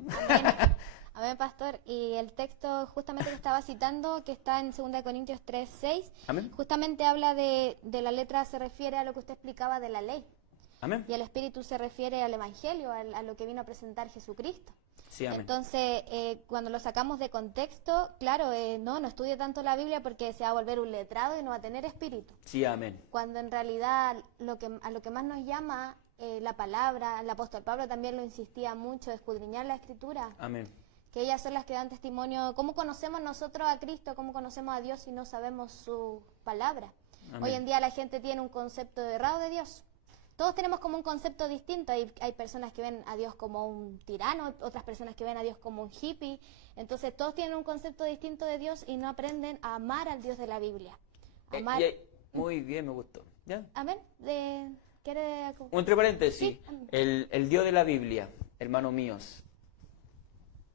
Amén, pastor. Y el texto justamente que estaba citando, que está en 2 Corintios 3:6, Amén. justamente habla de la letra, se refiere a lo que usted explicaba de la ley. Amén. Y el espíritu se refiere al evangelio, a lo que vino a presentar Jesucristo. Sí, amén. Entonces, cuando lo sacamos de contexto, claro, no estudie tanto la Biblia porque se va a volver un letrado y no va a tener espíritu. Sí, amén. Cuando en realidad a lo que más nos llama la palabra, el apóstol Pablo también lo insistía mucho, escudriñar la Escritura, Amén. que ellas son las que dan testimonio. ¿Cómo conocemos nosotros a Cristo? ¿Cómo conocemos a Dios si no sabemos su palabra? Amén. Hoy en día la gente tiene un concepto errado de Dios. Todos tenemos como un concepto distinto. Hay personas que ven a Dios como un tirano, otras personas que ven a Dios como un hippie. Entonces todos tienen un concepto distinto de Dios y no aprenden a amar al Dios de la Biblia. Amar... Muy bien, me gustó. ¿Ya? Amén. ¿Quiere...? Entre paréntesis, Sí, amén. el Dios de la Biblia, hermanos míos,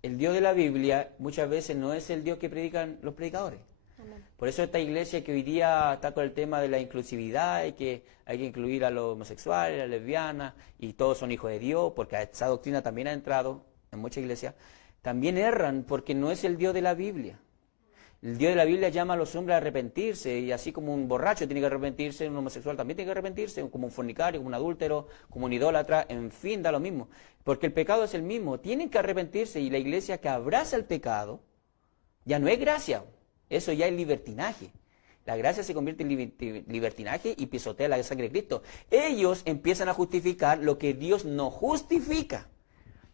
el Dios de la Biblia muchas veces no es el Dios que predican los predicadores. Amén. Por eso esta iglesia que hoy día está con el tema de la inclusividad y que hay que incluir a los homosexuales, a las lesbianas, y todos son hijos de Dios, porque esa doctrina también ha entrado en muchas iglesias, también erran porque no es el Dios de la Biblia. El Dios de la Biblia llama a los hombres a arrepentirse, y así como un borracho tiene que arrepentirse, un homosexual también tiene que arrepentirse, como un fornicario, como un adúltero, como un idólatra, en fin, da lo mismo. Porque el pecado es el mismo, tienen que arrepentirse, y la iglesia que abraza el pecado ya no es gracia, eso ya es libertinaje. La gracia se convierte en libertinaje y pisotea la sangre de Cristo. Ellos empiezan a justificar lo que Dios no justifica.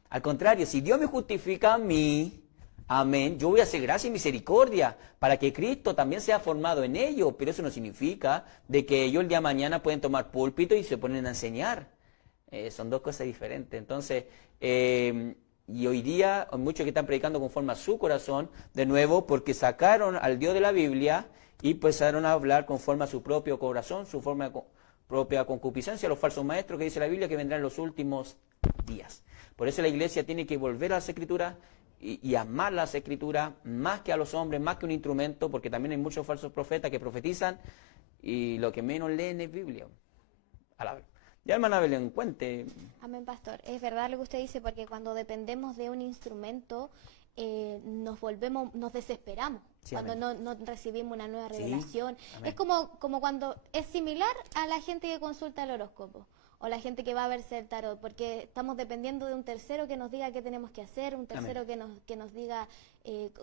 Al contrario, si Dios me justifica a mí, amén, yo voy a hacer gracia y misericordia para que Cristo también sea formado en ellos, pero eso no significa de que ellos el día de mañana pueden tomar púlpito y se ponen a enseñar. Son dos cosas diferentes. Entonces, y hoy día hay muchos que están predicando conforme a su corazón, de nuevo, porque sacaron al Dios de la Biblia y empezaron a hablar conforme a su propio corazón, su propia concupiscencia, los falsos maestros que dice la Biblia que vendrán en los últimos días. Por eso la iglesia tiene que volver a las Escrituras y amar las Escrituras más que a los hombres, más que un instrumento, porque también hay muchos falsos profetas que profetizan y lo que menos leen es Biblia. Alabra. Ya, hermana Belén, cuente. Amén, pastor. Es verdad lo que usted dice, porque cuando dependemos de un instrumento, nos desesperamos. Sí, cuando amén. no recibimos una nueva Sí, revelación. amén. Es como cuando es similar a la gente que consulta el horóscopo o la gente que va a verse el tarot, porque estamos dependiendo de un tercero que nos diga qué tenemos que hacer, un tercero que nos diga,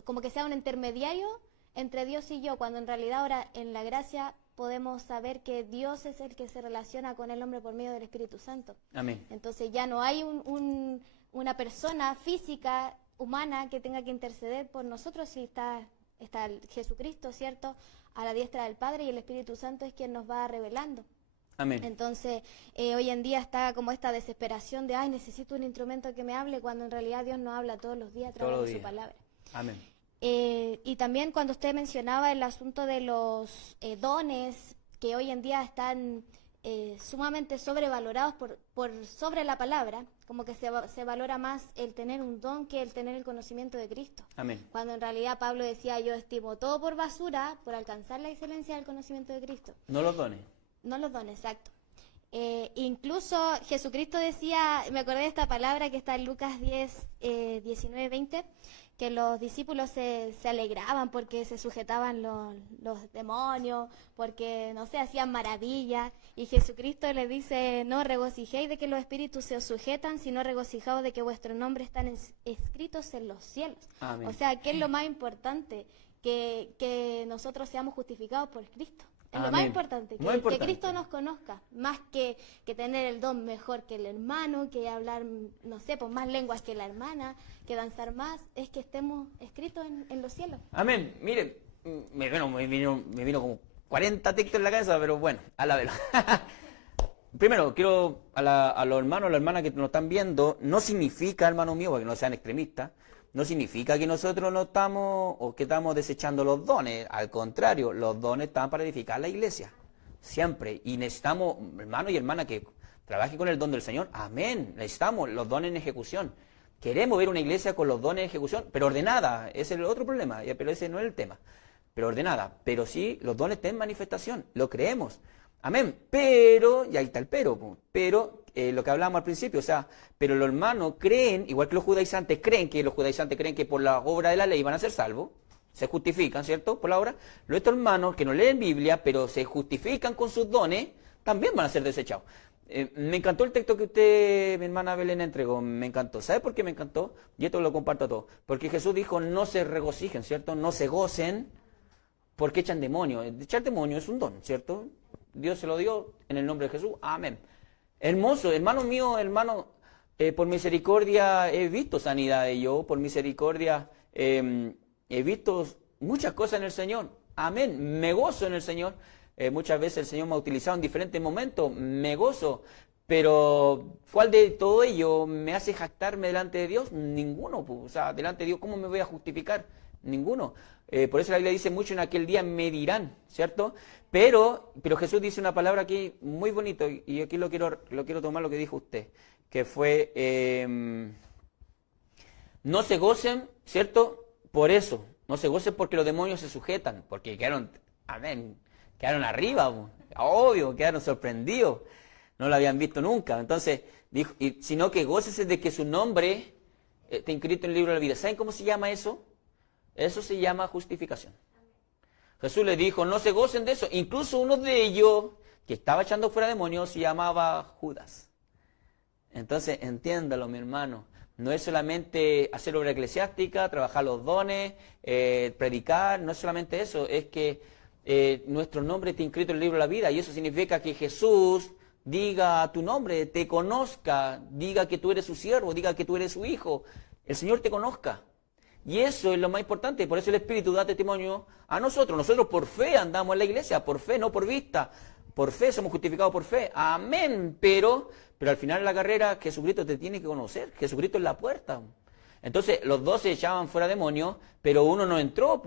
como que sea un intermediario entre Dios y yo, cuando en realidad ahora en la gracia podemos saber que Dios es el que se relaciona con el hombre por medio del Espíritu Santo. Amén. Entonces ya no hay una persona física, humana, que tenga que interceder por nosotros, si está Jesucristo, ¿cierto?, a la diestra del Padre, y el Espíritu Santo es quien nos va revelando. Amén. Entonces, hoy en día está como esta desesperación de, necesito un instrumento que me hable, cuando en realidad Dios nos habla todos los días a través de su palabra. Amén. Y también cuando usted mencionaba el asunto de los dones que hoy en día están sumamente sobrevalorados por sobre la palabra, como que se valora más el tener un don que el tener el conocimiento de Cristo. Amén. Cuando en realidad Pablo decía, yo estimo todo por basura por alcanzar la excelencia del conocimiento de Cristo. No los dones. No los dones, exacto. Incluso Jesucristo decía, me acordé de esta palabra que está en Lucas 10, 19, 20, que los discípulos se alegraban porque se sujetaban los demonios, porque, no sé, hacían maravillas. Y Jesucristo les dice, no regocijéis de que los espíritus se os sujetan, sino regocijaos de que vuestros nombres están escritos en los cielos. Amén. O sea, ¿qué es lo más importante? Que nosotros seamos justificados por Cristo. Es lo más Amén. importante, Muy que importante. Cristo nos conozca, más que tener el don mejor que el hermano, que hablar, no sé, pues más lenguas que la hermana, que danzar más, es que estemos escritos en los cielos. Amén. Miren, me vino como 40 textos en la cabeza, pero bueno, a la vez. Primero, quiero a los hermanos, a las hermanas que nos están viendo, no significa, hermano mío, porque no sean extremistas, no significa que nosotros no estamos o que estamos desechando los dones. Al contrario, los dones están para edificar la iglesia. Siempre. Y necesitamos, hermanos y hermanas, que trabajen con el don del Señor. Amén. Necesitamos los dones en ejecución. Queremos ver una iglesia con los dones en ejecución, pero ordenada. Ese es el otro problema, pero ese no es el tema. Pero ordenada. Pero sí, los dones están en manifestación. Lo creemos. Amén. Pero, y ahí está el pero lo que hablábamos al principio, o sea, pero los hermanos creen, igual que los judaizantes creen que por la obra de la ley van a ser salvos, se justifican, ¿cierto? Por la obra. Estos hermanos que no leen Biblia, pero se justifican con sus dones, también van a ser desechados. Me encantó el texto que usted, mi hermana Belén, entregó, me encantó. ¿Sabe por qué me encantó? Y esto lo comparto a todos. Porque Jesús dijo, no se regocijen, ¿cierto? No se gocen porque echan demonios. Echar demonios es un don, ¿cierto? Dios se lo dio en el nombre de Jesús. Amén. Hermoso, hermano mío, hermano, por misericordia he visto sanidad y yo, por misericordia he visto muchas cosas en el Señor. Amén. Me gozo en el Señor. Muchas veces el Señor me ha utilizado en diferentes momentos. Me gozo. Pero, ¿cuál de todo ello me hace jactarme delante de Dios? Ninguno. Pues. O sea, delante de Dios, ¿cómo me voy a justificar? Ninguno. Por eso la Biblia dice mucho, en aquel día me dirán, ¿cierto? Pero Jesús dice una palabra aquí muy bonito, y aquí lo quiero tomar lo que dijo usted, que fue, no se gocen, ¿cierto? Por eso, no se gocen porque los demonios se sujetan, porque quedaron arriba, obvio, quedaron sorprendidos, no lo habían visto nunca. Entonces, dijo, sino que gócese de que su nombre está inscrito en el libro de la vida. ¿Saben cómo se llama eso? Eso se llama justificación. Jesús le dijo, no se gocen de eso. Incluso uno de ellos, que estaba echando fuera demonios, se llamaba Judas. Entonces, entiéndalo, mi hermano. No es solamente hacer obra eclesiástica, trabajar los dones, predicar. No es solamente eso. Es que nuestro nombre está inscrito en el libro de la vida. Y eso significa que Jesús diga tu nombre, te conozca, diga que tú eres su siervo, diga que tú eres su hijo. El Señor te conozca. Y eso es lo más importante, por eso el Espíritu da testimonio a nosotros. Nosotros por fe andamos en la iglesia, por fe, no por vista. Por fe somos justificados por fe. Amén. Pero al final de la carrera Jesucristo te tiene que conocer. Jesucristo es la puerta. Entonces los 12 echaban fuera demonios, pero uno no entró.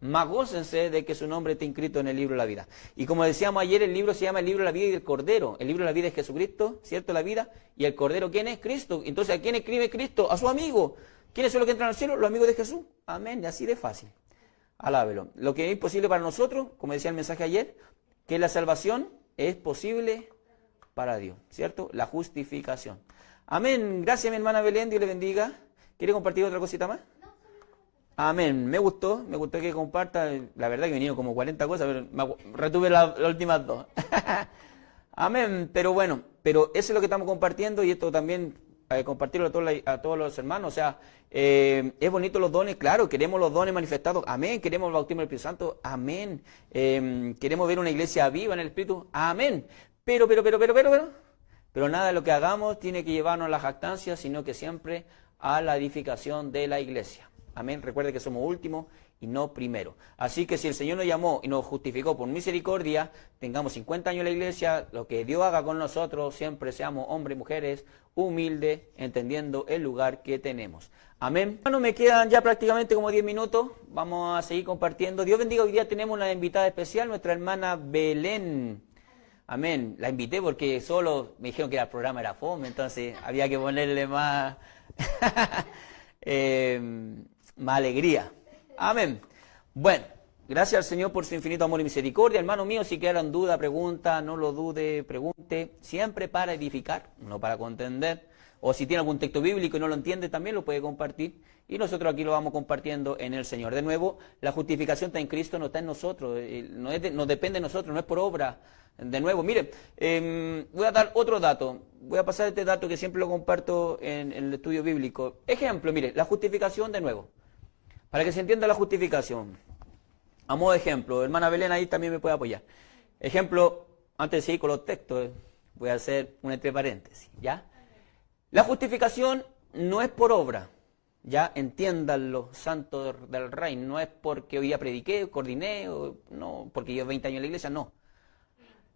Más gócense de que su nombre esté inscrito en el libro de la vida. Y como decíamos ayer, el libro se llama el libro de la vida y del Cordero. El libro de la vida es Jesucristo, ¿cierto? La vida. Y el Cordero, ¿quién es? Cristo. Entonces, ¿a quién escribe Cristo? A su amigo. ¿Quiénes son los que entran al cielo? Los amigos de Jesús. Amén. Y así de fácil. Alábelo. Lo que es imposible para nosotros, como decía el mensaje ayer, que la salvación es posible para Dios, ¿cierto? La justificación. Amén. Gracias, mi hermana Belén. Dios le bendiga. ¿Quiere compartir otra cosita más? Amén. Me gustó que comparta. La verdad que vinieron como 40 cosas, pero retuve las últimas dos. Amén. Pero bueno, eso es lo que estamos compartiendo y esto también compartirlo a todos los hermanos. O sea, es bonito los dones, claro, queremos los dones manifestados. Amén. Queremos el bautismo del Espíritu Santo. Amén. Queremos ver una iglesia viva en el Espíritu. Amén. Pero nada de lo que hagamos tiene que llevarnos a la jactancia, sino que siempre a la edificación de la iglesia. Amén. Recuerde que somos últimos y no primero. Así que si el Señor nos llamó y nos justificó por misericordia, tengamos 50 años en la iglesia, lo que Dios haga con nosotros, siempre seamos hombres y mujeres humildes, entendiendo el lugar que tenemos. Amén. Bueno, me quedan ya prácticamente como 10 minutos. Vamos a seguir compartiendo. Dios bendiga. Hoy día tenemos una invitada especial, nuestra hermana Belén. Amén. La invité porque solo me dijeron que el programa era fome, entonces había que ponerle más, más alegría. Amén. Bueno, gracias al Señor por su infinito amor y misericordia. Hermano mío, si quedaran duda, pregunta, no lo dude, pregunte. Siempre para edificar, no para contender. O si tiene algún texto bíblico y no lo entiende, también lo puede compartir. Y nosotros aquí lo vamos compartiendo en el Señor. De nuevo, la justificación está en Cristo, no está en nosotros. No depende de nosotros, no es por obra. De nuevo, mire, voy a dar otro dato. Voy a pasar este dato que siempre lo comparto en el estudio bíblico. Ejemplo, mire, la justificación de nuevo. Para que se entienda la justificación. A modo de ejemplo, hermana Belén ahí también me puede apoyar. Ejemplo, antes de seguir con los textos, voy a hacer un entre paréntesis, ¿ya? La justificación no es por obra, ya entiendan los santos del reino, no es porque hoy día prediqué, coordiné, no, porque llevo 20 años en la iglesia, no.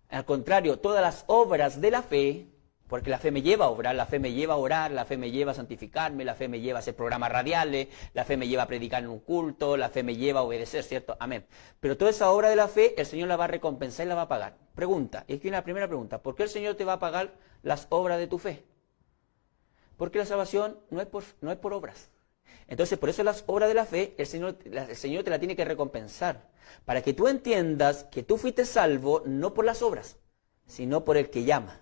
Al contrario, todas las obras de la fe, porque la fe me lleva a obrar, la fe me lleva a orar, la fe me lleva a santificarme, la fe me lleva a hacer programas radiales, la fe me lleva a predicar en un culto, la fe me lleva a obedecer, ¿cierto? Amén. Pero toda esa obra de la fe, el Señor la va a recompensar y la va a pagar. Pregunta, y aquí viene la primera pregunta, ¿por qué el Señor te va a pagar las obras de tu fe? Porque la salvación no es por obras. Entonces, por eso las obras de la fe, el Señor te la tiene que recompensar, para que tú entiendas que tú fuiste salvo no por las obras, sino por el que llama.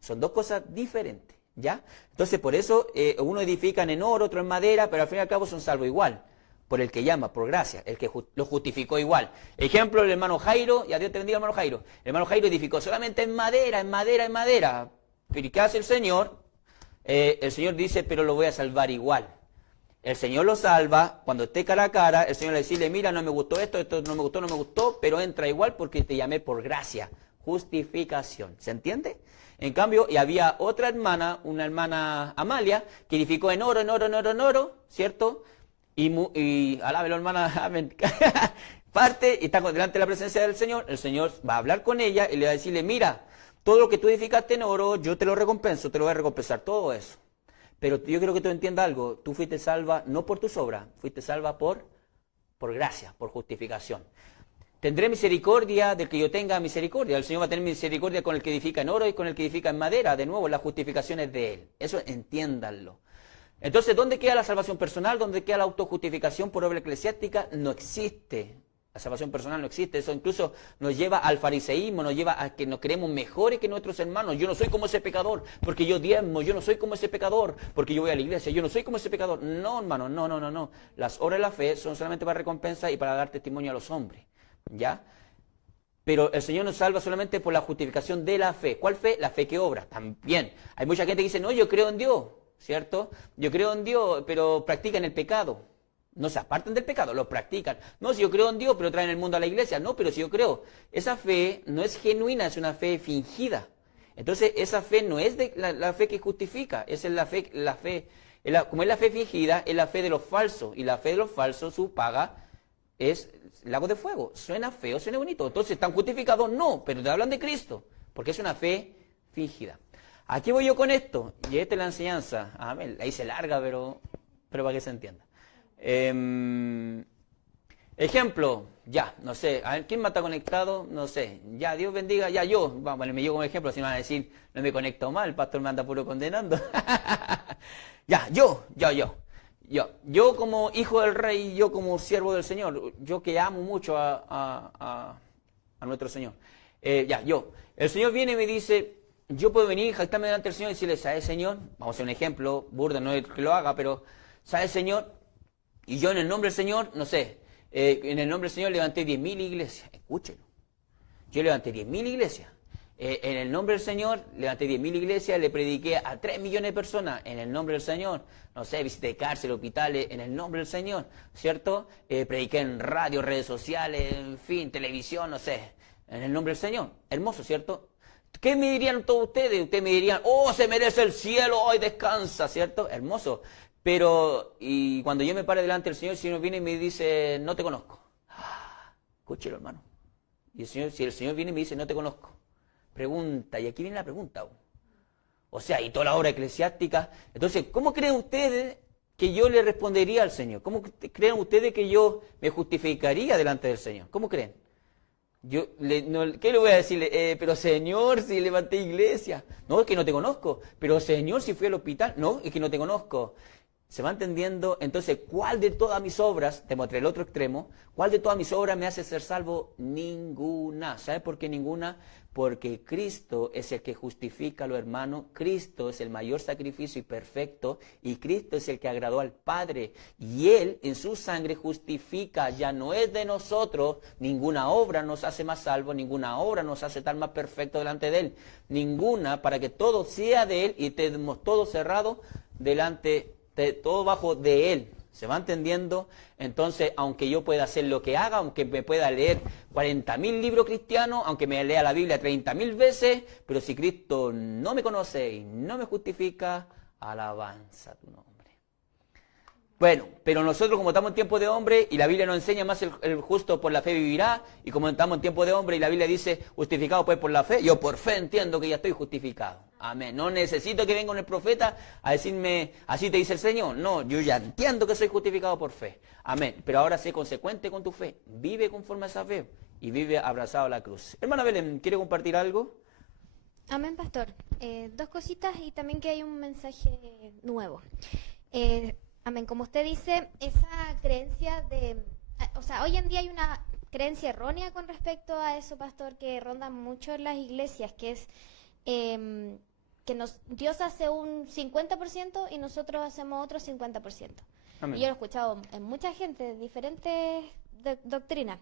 Son dos cosas diferentes, ¿ya? Entonces, por eso uno edifican en oro, otro en madera, pero al fin y al cabo son salvos igual, por el que llama, por gracia, el que lo justificó igual. Ejemplo, el hermano Jairo, y a Dios te bendiga, hermano Jairo. El hermano Jairo edificó solamente en madera, en madera, en madera. Pero ¿qué hace el Señor? El Señor dice, pero lo voy a salvar igual. El Señor lo salva, cuando esté cara a cara, el Señor le dice, mira, no me gustó esto no me gustó, pero entra igual porque te llamé por gracia. Justificación. ¿Se entiende? En cambio, y había otra hermana, una hermana Amalia, que edificó en oro, ¿cierto? Y alábelo, hermana, amén. Parte y está delante de la presencia del Señor, el Señor va a hablar con ella y le va a decirle, mira, todo lo que tú edificaste en oro, yo te lo recompenso, te lo voy a recompensar, todo eso. Pero yo quiero que tú entiendas algo, tú fuiste salva no por tus obras, fuiste salva por gracia, por justificación. Tendré misericordia del que yo tenga misericordia. El Señor va a tener misericordia con el que edifica en oro y con el que edifica en madera. De nuevo, la justificación es de Él. Eso entiéndanlo. Entonces, ¿dónde queda la salvación personal? ¿Dónde queda la autojustificación por obra eclesiástica? No existe. La salvación personal no existe. Eso incluso nos lleva al fariseísmo, nos lleva a que nos creemos mejores que nuestros hermanos. Yo no soy como ese pecador, porque yo diezmo. Yo no soy como ese pecador, porque yo voy a la iglesia. Yo no soy como ese pecador. No, hermano, no. Las obras de la fe son solamente para recompensa y para dar testimonio a los hombres. ¿Ya? Pero el Señor nos salva solamente por la justificación de la fe. ¿Cuál fe? La fe que obra. También. Hay mucha gente que dice, no, yo creo en Dios, ¿cierto? Yo creo en Dios, pero practican el pecado. No se apartan del pecado, lo practican. No, si yo creo en Dios, pero traen el mundo a la iglesia. No, pero si yo creo. Esa fe no es genuina, es una fe fingida. Entonces, esa fe no es de la fe que justifica. Esa es como es la fe fingida, es la fe de los falsos. Y la fe de los falsos, su paga es lago de fuego. Suena feo, suena bonito. Entonces, ¿están justificados? No, pero te hablan de Cristo, porque es una fe fingida. Aquí voy yo con esto, y esta es la enseñanza. Amén. Ahí se larga, pero para que se entienda. Ejemplo, ya, no sé, a ver, ¿quién más está conectado? No sé, ya, Dios bendiga, ya yo, bueno, me llevo como ejemplo, si me van a decir, no me conecto mal, el pastor me anda puro condenando. Ya, yo como hijo del rey, yo como siervo del Señor, yo que amo mucho a nuestro Señor. El Señor viene y me dice, yo puedo venir, jactarme delante del Señor y decirle, ¿sabes, Señor? Vamos a hacer un ejemplo, burda, no es que lo haga, pero, ¿sabes, Señor? Y yo en el nombre del Señor, no sé, en el nombre del Señor levanté 10.000 iglesias, escúchelo. Yo levanté 10.000 iglesias. En el nombre del Señor levanté 10.000 iglesias, le prediqué a 3 millones de personas en el nombre del Señor. No sé, visité cárceles, hospitales, en el nombre del Señor, ¿cierto? Prediqué en radio, redes sociales, en fin, televisión, no sé, en el nombre del Señor. Hermoso, ¿cierto? ¿Qué me dirían todos ustedes? Ustedes me dirían, oh, se merece el cielo, hoy descansa, ¿cierto? Hermoso. Pero, y cuando yo me pare delante del Señor, el Señor viene y me dice, no te conozco. Escúchelo, hermano. Y si el Señor viene y me dice, no te conozco. Pregunta, y aquí viene la pregunta. O sea, y toda la obra eclesiástica. Entonces, ¿cómo creen ustedes que yo le respondería al Señor? ¿Cómo creen ustedes que yo me justificaría delante del Señor? ¿Cómo creen? ¿Qué le voy a decirle? Pero Señor, si levanté iglesia. No, es que no te conozco. Pero Señor, si fui al hospital. No, es que no te conozco. ¿Se va entendiendo? Entonces, ¿cuál de todas mis obras, te mostré el otro extremo, cuál de todas mis obras me hace ser salvo? Ninguna. ¿Sabe por qué ninguna? Porque Cristo es el que justifica a los hermanos, Cristo es el mayor sacrificio y perfecto, y Cristo es el que agradó al Padre, y Él en su sangre justifica, ya no es de nosotros, ninguna obra nos hace más salvos, ninguna obra nos hace estar más perfecto delante de Él, ninguna, para que todo sea de Él y tenemos todo cerrado delante, todo bajo de Él, ¿Se va entendiendo? Entonces, aunque yo pueda hacer lo que haga, aunque me pueda leer 40.000 libros cristianos, aunque me lea la Biblia 30.000 veces, pero si Cristo no me conoce y no me justifica, alabanza tu nombre. Bueno, pero nosotros como estamos en tiempo de hombre y la Biblia nos enseña más el justo por la fe vivirá, y como estamos en tiempo de hombre y la Biblia dice justificado pues por la fe, yo por fe entiendo que ya estoy justificado. Amén. No necesito que venga un profeta a decirme, así te dice el Señor. No, yo ya entiendo que soy justificado por fe. Amén. Pero ahora sé consecuente con tu fe. Vive conforme a esa fe y vive abrazado a la cruz. Hermana Belén, ¿quiere compartir algo? Amén, pastor. Dos cositas y también que hay un mensaje nuevo. Amén. Como usted dice, esa creencia o sea, hoy en día hay una creencia errónea con respecto a eso, pastor, que ronda mucho en las iglesias, que es que Dios hace un 50% y nosotros hacemos otro 50%. Amén. Y yo lo he escuchado en mucha gente de diferentes doctrinas.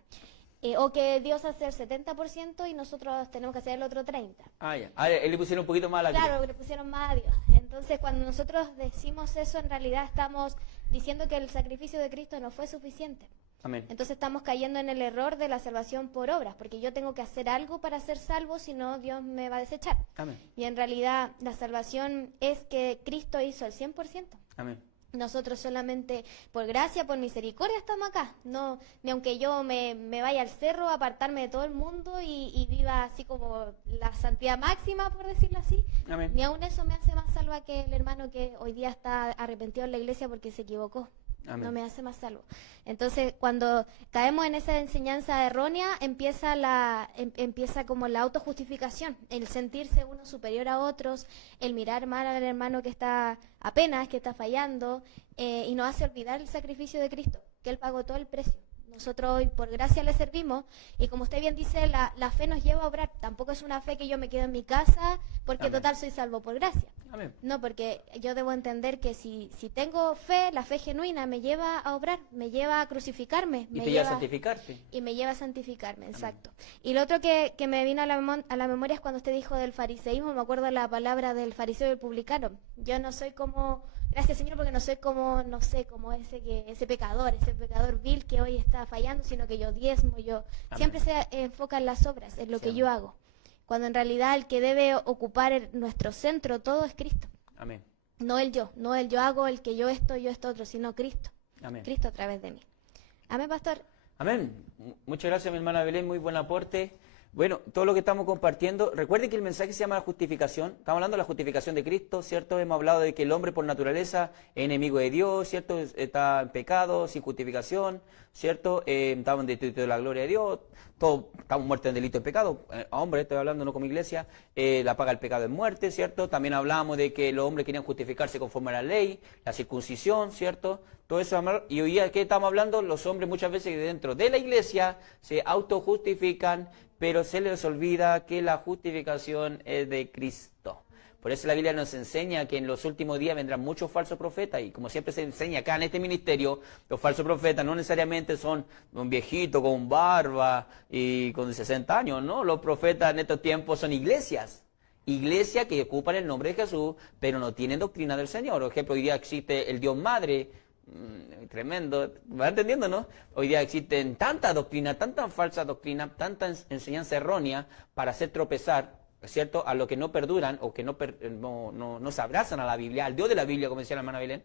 O que Dios hace el 70% y nosotros tenemos que hacer el otro 30%. Ya. A ver, él le pusieron un poquito más a la cruz. Claro, le pusieron más a Dios. Entonces, cuando nosotros decimos eso, en realidad estamos diciendo que el sacrificio de Cristo no fue suficiente. Amén. Entonces estamos cayendo en el error de la salvación por obras, porque yo tengo que hacer algo para ser salvo, si no Dios me va a desechar. Amén. Y en realidad la salvación es que Cristo hizo el 100%. Amén. Nosotros solamente por gracia, por misericordia estamos acá. No, ni aunque yo me vaya al cerro, apartarme de todo el mundo y viva así como la santidad máxima, por decirlo así. Amén. Ni aún eso me hace más salva que el hermano que hoy día está arrepentido en la iglesia porque se equivocó. Amén. No me hace más salvo. Entonces, cuando caemos en esa enseñanza errónea, empieza como la autojustificación, el sentirse uno superior a otros, el mirar mal al hermano que está apenas, que está fallando, y nos hace olvidar el sacrificio de Cristo, que Él pagó todo el precio. Nosotros hoy por gracia le servimos y como usted bien dice, la fe nos lleva a obrar. Tampoco es una fe que yo me quedo en mi casa porque Amén. total soy salvo por gracia. Amén. No, porque yo debo entender que si tengo fe, la fe genuina me lleva a obrar, me lleva a crucificarme. Y te lleva a santificarte. Y me lleva a santificarme, exacto. Y lo otro que me vino a la memoria es cuando usted dijo del fariseísmo, me acuerdo la palabra del fariseo y el publicano. Yo no soy como, gracias Señor, porque no soy como, no sé, como ese pecador vil que hoy está fallando, sino que yo diezmo, yo Amén. siempre se enfoca en las obras, en lo que Sí, yo hago. Cuando en realidad el que debe ocupar nuestro centro todo es Cristo. Amén. No el yo hago, el que yo esto otro, sino Cristo. Amén. Cristo a través de mí. Amén, pastor. Amén. Muchas gracias, mi hermana Belén, muy buen aporte. Bueno, todo lo que estamos compartiendo, recuerden que el mensaje se llama la justificación. Estamos hablando de la justificación de Cristo, ¿cierto? Hemos hablado de que el hombre por naturaleza es enemigo de Dios, ¿cierto? Está en pecado, sin justificación, ¿cierto? Estamos en destituidos de la gloria de Dios, todos estamos muertos en delito y pecado. Hombre, estoy hablando no como iglesia, la paga del pecado es muerte, ¿cierto? También hablamos de que los hombres querían justificarse conforme a la ley, la circuncisión, ¿cierto? Todo eso, y hoy día, ¿qué estamos hablando? Los hombres muchas veces dentro de la iglesia se autojustifican, pero se les olvida que la justificación es de Cristo. Por eso la Biblia nos enseña que en los últimos días vendrán muchos falsos profetas, y como siempre se enseña acá en este ministerio, los falsos profetas no necesariamente son un viejito con barba y con 60 años, ¿no? Los profetas en estos tiempos son iglesias que ocupan el nombre de Jesús, pero no tienen doctrina del Señor. Por ejemplo, hoy día existe el Dios Madre, tremendo, ¿va entendiendo, no? Hoy día existen tanta doctrina, tanta falsa doctrina, tanta enseñanza errónea para hacer tropezar, ¿cierto?, a lo que no perduran o que no se abrazan a la Biblia, al Dios de la Biblia, como decía la hermana Belén,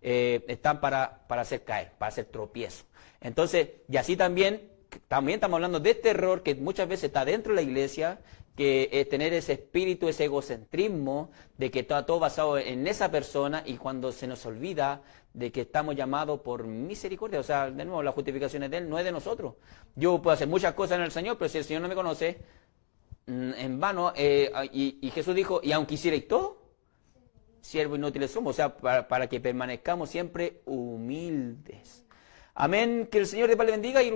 están para hacer caer, para hacer tropiezo. Entonces, y así también estamos hablando de este error que muchas veces está dentro de la iglesia, que es tener ese espíritu, ese egocentrismo, de que está todo basado en esa persona, y cuando se nos olvida de que estamos llamados por misericordia, o sea, de nuevo, la justificación es de Él, no es de nosotros. Yo puedo hacer muchas cosas en el Señor, pero si el Señor no me conoce, en vano, y Jesús dijo, y aunque hicierais todo, siervos inútiles somos, o sea, para que permanezcamos siempre humildes. Amén, que el Señor de paz le bendiga, y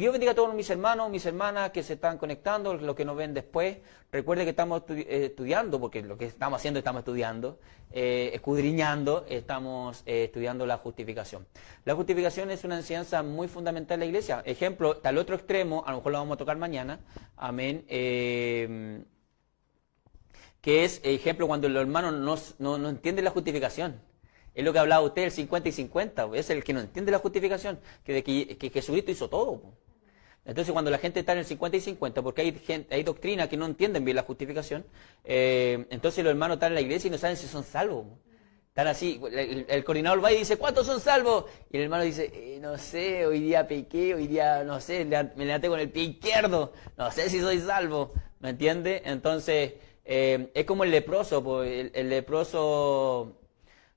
Dios bendiga a todos mis hermanos, mis hermanas que se están conectando, los que nos ven después. Recuerde que estamos estudiando, porque lo que estamos haciendo, estamos estudiando, escudriñando, estamos estudiando la justificación. La justificación es una enseñanza muy fundamental en la iglesia. Ejemplo, tal otro extremo, a lo mejor lo vamos a tocar mañana, amén, que es, ejemplo, cuando los hermanos no entienden la justificación. Es lo que hablaba usted, el 50 y 50. Es el que no entiende la justificación, que Jesucristo hizo todo. Entonces, cuando la gente está en el 50 y 50, porque hay doctrinas que no entienden bien la justificación, entonces los hermanos están en la iglesia y no saben si son salvos. Están así, el coordinador va y dice, ¿cuántos son salvos? Y el hermano dice, no sé, hoy día pequé, hoy día, no sé, me levanté con el pie izquierdo, no sé si soy salvo, ¿me entiende? Entonces, es como el leproso, pues, el leproso,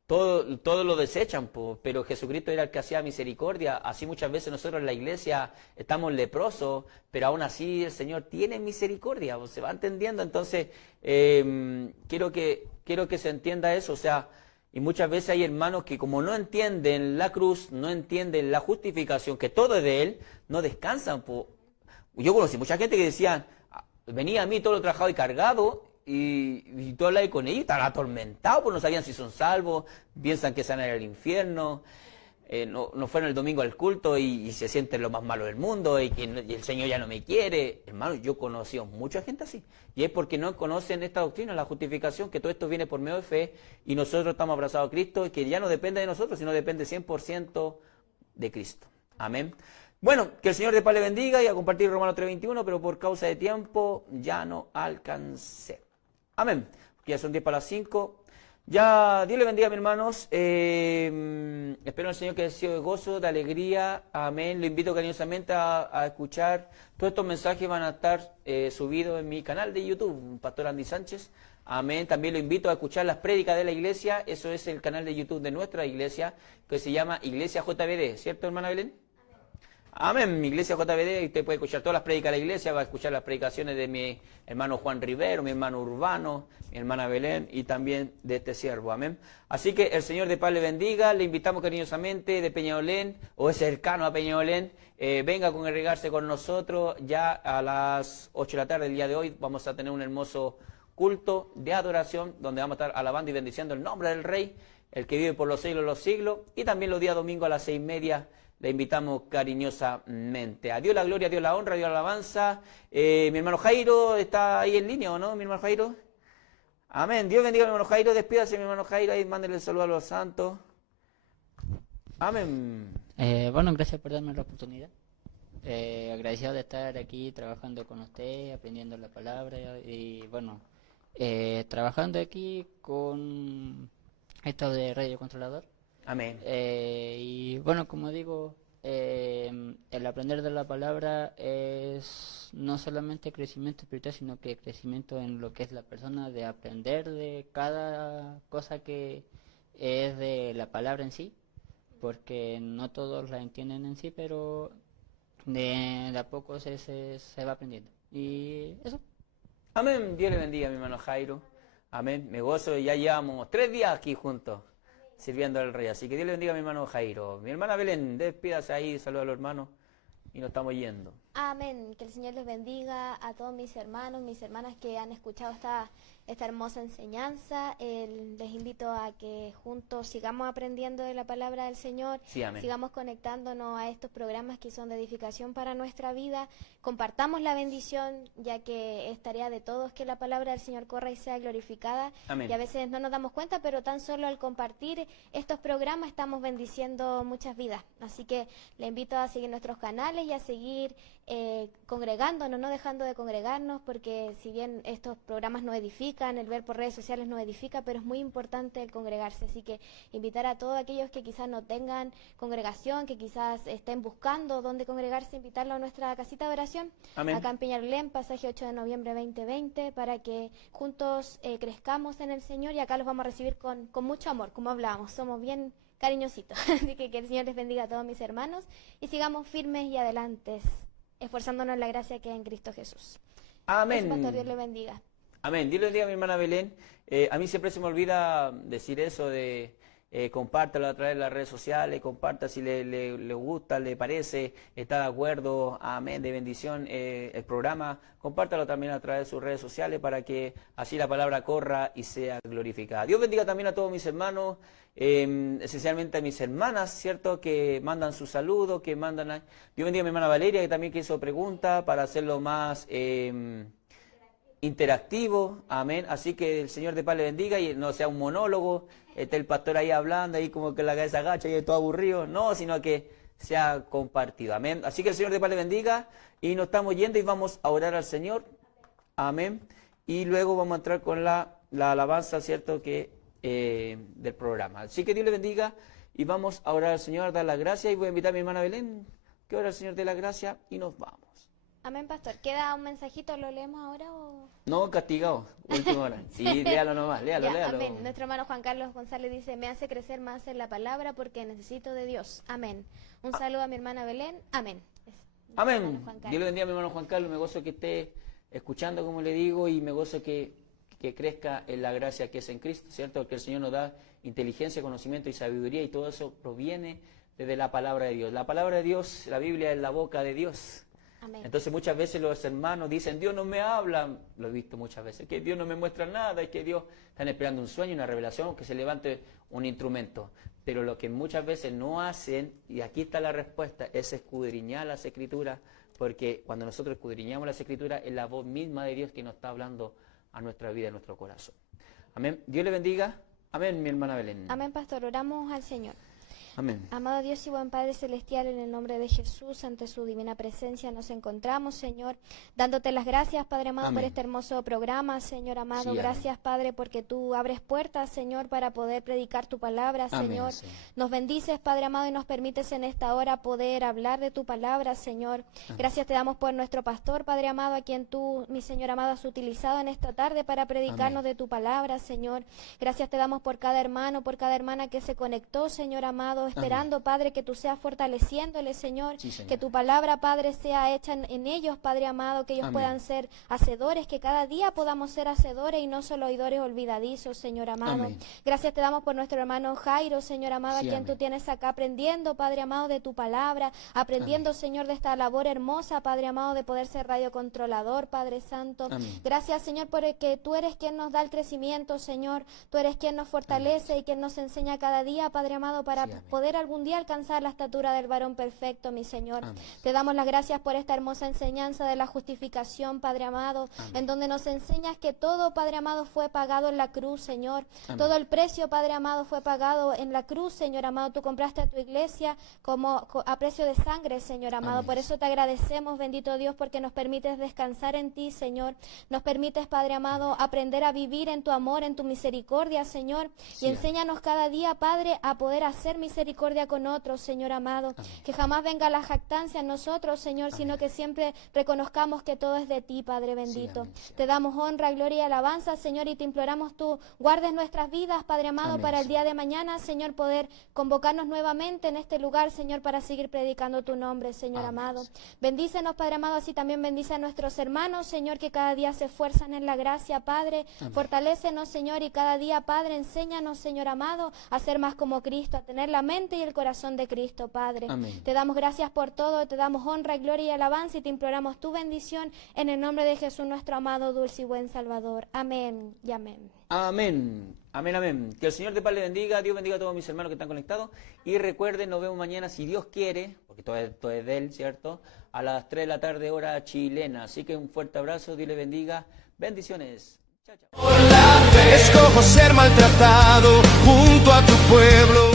todo lo desechan, pues, pero Jesucristo era el que hacía misericordia. Así muchas veces nosotros en la iglesia estamos leprosos, pero aún así el Señor tiene misericordia, pues, se va entendiendo. Entonces, quiero que se entienda eso, o sea, y muchas veces hay hermanos que como no entienden la cruz, no entienden la justificación, que todo es de Él, no descansan. Pues. Yo conocí mucha gente que decían, venía a mí todo lo trabajado y cargado, y tú hablas con ellos, están atormentados, pues no sabían si son salvos, piensan que se van a ir al infierno, no fueron el domingo al culto y se sienten lo más malo del mundo y el Señor ya no me quiere. Hermano, yo conocí a mucha gente así, y es porque no conocen esta doctrina, la justificación, que todo esto viene por medio de fe, y nosotros estamos abrazados a Cristo, y que ya no depende de nosotros, sino depende 100% de Cristo. Amén. Bueno, que el Señor de paz le bendiga, y a compartir Romanos 3:21, pero por causa de tiempo ya no alcancé. Amén. Porque ya son 10 para las 5. Ya, Dios le bendiga, mis hermanos. Espero en el Señor que haya sido de gozo, de alegría. Amén. Lo invito cariñosamente a escuchar. Todos estos mensajes van a estar subidos en mi canal de YouTube, Pastor Andy Sánchez. Amén. También lo invito a escuchar las prédicas de la iglesia. Eso es el canal de YouTube de nuestra iglesia, que se llama Iglesia JBD. ¿Cierto, hermana Belén? Amén, mi iglesia JBD, usted puede escuchar todas las prédicas de la iglesia, va a escuchar las predicaciones de mi hermano Juan Rivero, mi hermano Urbano, mi hermana Belén y también de este siervo, amén. Así que el Señor de paz le bendiga, le invitamos cariñosamente de Peñalolén, o es cercano a Peñalolén, venga a congregarse con nosotros. Ya a las 8 de la tarde del día de hoy vamos a tener un hermoso culto de adoración, donde vamos a estar alabando y bendiciendo el nombre del Rey, el que vive por los siglos de los siglos, y también los días domingos a las 6:30, le invitamos cariñosamente. A Dios la gloria, a Dios la honra, a Dios la alabanza. Mi hermano Jairo está ahí en línea, ¿o no, mi hermano Jairo? Amén. Dios bendiga a mi hermano Jairo. Despídase, mi hermano Jairo. Ahí mándele el saludo a los santos. Amén. Bueno, gracias por darme la oportunidad. Agradecido de estar aquí trabajando con usted, aprendiendo la palabra y bueno, trabajando aquí con esto de Radio Controlador. Amén. Y bueno, como digo, el aprender de la palabra es no solamente crecimiento espiritual, sino que crecimiento en lo que es la persona, de aprender de cada cosa que es de la palabra en sí, porque no todos la entienden en sí, pero de a poco se va aprendiendo. Y eso. Amén. Dios le bendiga a mi hermano Jairo. Amén. Me gozo, ya llevamos 3 días aquí juntos, sirviendo al Rey. Así que Dios le bendiga a mi hermano Jairo. Mi hermana Belén, despídase ahí, saluda a los hermanos y nos estamos yendo. Amén. Que el Señor les bendiga a todos mis hermanos, mis hermanas que han escuchado esta hermosa enseñanza. Les invito a que juntos sigamos aprendiendo de la palabra del Señor. Sí, amén. Sigamos conectándonos a estos programas que son de edificación para nuestra vida. Compartamos la bendición, ya que es tarea de todos que la palabra del Señor corra y sea glorificada. Amén. Y a veces no nos damos cuenta, pero tan solo al compartir estos programas estamos bendiciendo muchas vidas. Así que le invito a seguir nuestros canales y a seguir congregándonos, no dejando de congregarnos, porque si bien estos programas nos edifican, el ver por redes sociales nos edifica, pero es muy importante el congregarse. Así que invitar a todos aquellos que quizás no tengan congregación, que quizás estén buscando dónde congregarse, invitarlo a nuestra casita de oración. Amén. Acá en Peñalolén, pasaje 8 de noviembre 2020, para que juntos crezcamos en el Señor, y acá los vamos a recibir con mucho amor, como hablábamos, somos bien cariñositos. Así que el Señor les bendiga a todos mis hermanos y sigamos firmes y adelante, esforzándonos en la gracia que hay en Cristo Jesús. Amén. Eso, pastor, Dios le bendiga. Amén. Dios le bendiga a mi hermana Belén. A mí siempre se me olvida decir eso de compártalo a través de las redes sociales, comparta si le gusta, le parece, está de acuerdo, amén, de bendición el programa, compártalo también a través de sus redes sociales para que así la palabra corra y sea glorificada. Dios bendiga también a todos mis hermanos, esencialmente a mis hermanas, ¿cierto?, que mandan su saludo, que mandan a... Dios bendiga a mi hermana Valeria, que también hizo preguntas para hacerlo más interactivo, amén. Así que el Señor de paz le bendiga y no sea un monólogo, esté el pastor ahí hablando, ahí como que la cabeza agacha y todo aburrido. No, sino que sea compartido. Amén. Así que el Señor de paz le bendiga y nos estamos yendo y vamos a orar al Señor. Amén. Y luego vamos a entrar con la alabanza, ¿cierto?, que del programa. Así que Dios le bendiga y vamos a orar al Señor, a dar las gracias, y voy a invitar a mi hermana Belén que ore al Señor de la gracia y nos vamos. Amén, pastor. ¿Queda un mensajito? ¿Lo leemos ahora o...? No, castigado. Última hora. Sí, léalo nomás, léalo. Amén. Nuestro hermano Juan Carlos González dice, me hace crecer más en la palabra porque necesito de Dios. Amén. Un saludo a mi hermana Belén. Amén. Amén. Dios le bendiga a mi hermano Juan Carlos. Me gozo que esté escuchando, como le digo, y me gozo que crezca en la gracia que es en Cristo, ¿cierto? Porque el Señor nos da inteligencia, conocimiento y sabiduría, y todo eso proviene desde la palabra de Dios. La palabra de Dios, la Biblia, es la boca de Dios. Amén. Entonces muchas veces los hermanos dicen, Dios no me habla, lo he visto muchas veces, que Dios no me muestra nada, es que Dios, están esperando un sueño, una revelación, que se levante un instrumento. Pero lo que muchas veces no hacen, y aquí está la respuesta, es escudriñar las Escrituras, porque cuando nosotros escudriñamos las Escrituras, es la voz misma de Dios que nos está hablando a nuestra vida, a nuestro corazón. Amén. Dios le bendiga. Amén, mi hermana Belén. Amén, pastor. Oramos al Señor. Amén. Amado Dios y buen Padre Celestial, en el nombre de Jesús, ante su divina presencia nos encontramos, Señor, dándote las gracias, Padre amado, por este hermoso programa, Señor amado. Gracias, Padre, porque tú abres puertas, Señor, para poder predicar tu palabra, Señor. Nos bendices, Padre amado, y nos permites en esta hora poder hablar de tu palabra, Señor. Gracias te damos por nuestro pastor, Padre amado, a quien tú, mi Señor amado, has utilizado en esta tarde para predicarnos de tu palabra, Señor. Gracias te damos por cada hermano, por cada hermana que se conectó, Señor amado, esperando, Padre, que tú seas fortaleciéndole, Señor, que tu palabra, Padre, sea hecha en ellos, Padre amado, que ellos puedan ser hacedores, que cada día podamos ser hacedores y no solo oidores olvidadizos, Señor amado. Gracias te damos por nuestro hermano Jairo, Señor amado, a quien tú tienes acá aprendiendo, Padre amado, de tu palabra, aprendiendo, Señor, de esta labor hermosa, Padre amado, de poder ser radiocontrolador, Padre Santo. Gracias, Señor, porque tú eres quien nos da el crecimiento, Señor, tú eres quien nos fortalece y quien nos enseña cada día, Padre amado, para poder algún día alcanzar la estatura del varón perfecto, mi Señor. Te damos las gracias por esta hermosa enseñanza de la justificación, Padre amado, en donde nos enseñas que todo, Padre amado, fue pagado en la cruz, Señor. Todo el precio, Padre amado, fue pagado en la cruz, Señor amado. Tú compraste a tu iglesia como a precio de sangre, Señor amado. Por eso te agradecemos, bendito Dios, porque nos permites descansar en ti, Señor. Nos permites, Padre amado, aprender a vivir en tu amor, en tu misericordia, Señor. Y enséñanos cada día, Padre, a poder hacer misericordia con otros, Señor amado. Que jamás venga la jactancia en nosotros, Señor, sino que siempre reconozcamos que todo es de ti, Padre bendito. Te damos honra, gloria y alabanza, Señor, y te imploramos tú guardes nuestras vidas, Padre amado, para el día de mañana, Señor, poder convocarnos nuevamente en este lugar, Señor, para seguir predicando tu nombre, Señor amado. Bendícenos, Padre amado, así también bendice a nuestros hermanos, Señor, que cada día se esfuerzan en la gracia, Padre. Fortalécenos, Señor, y cada día, Padre, enséñanos, Señor amado, a ser más como Cristo, a tener la mente y el corazón de Cristo, Padre. Te damos gracias por todo, te damos honra, gloria y alabanza, y te imploramos tu bendición en el nombre de Jesús, nuestro amado, dulce y buen Salvador. Amén y amén. Amén, amén, amén. Que el Señor de paz le bendiga, Dios bendiga a todos mis hermanos que están conectados, y recuerden, nos vemos mañana, si Dios quiere, porque todo es de Él, ¿cierto?, a las 3 de la tarde, hora chilena. Así que un fuerte abrazo, Dios le bendiga, bendiciones. Chao, chao. Por la fe escojo ser maltratado junto a tu pueblo.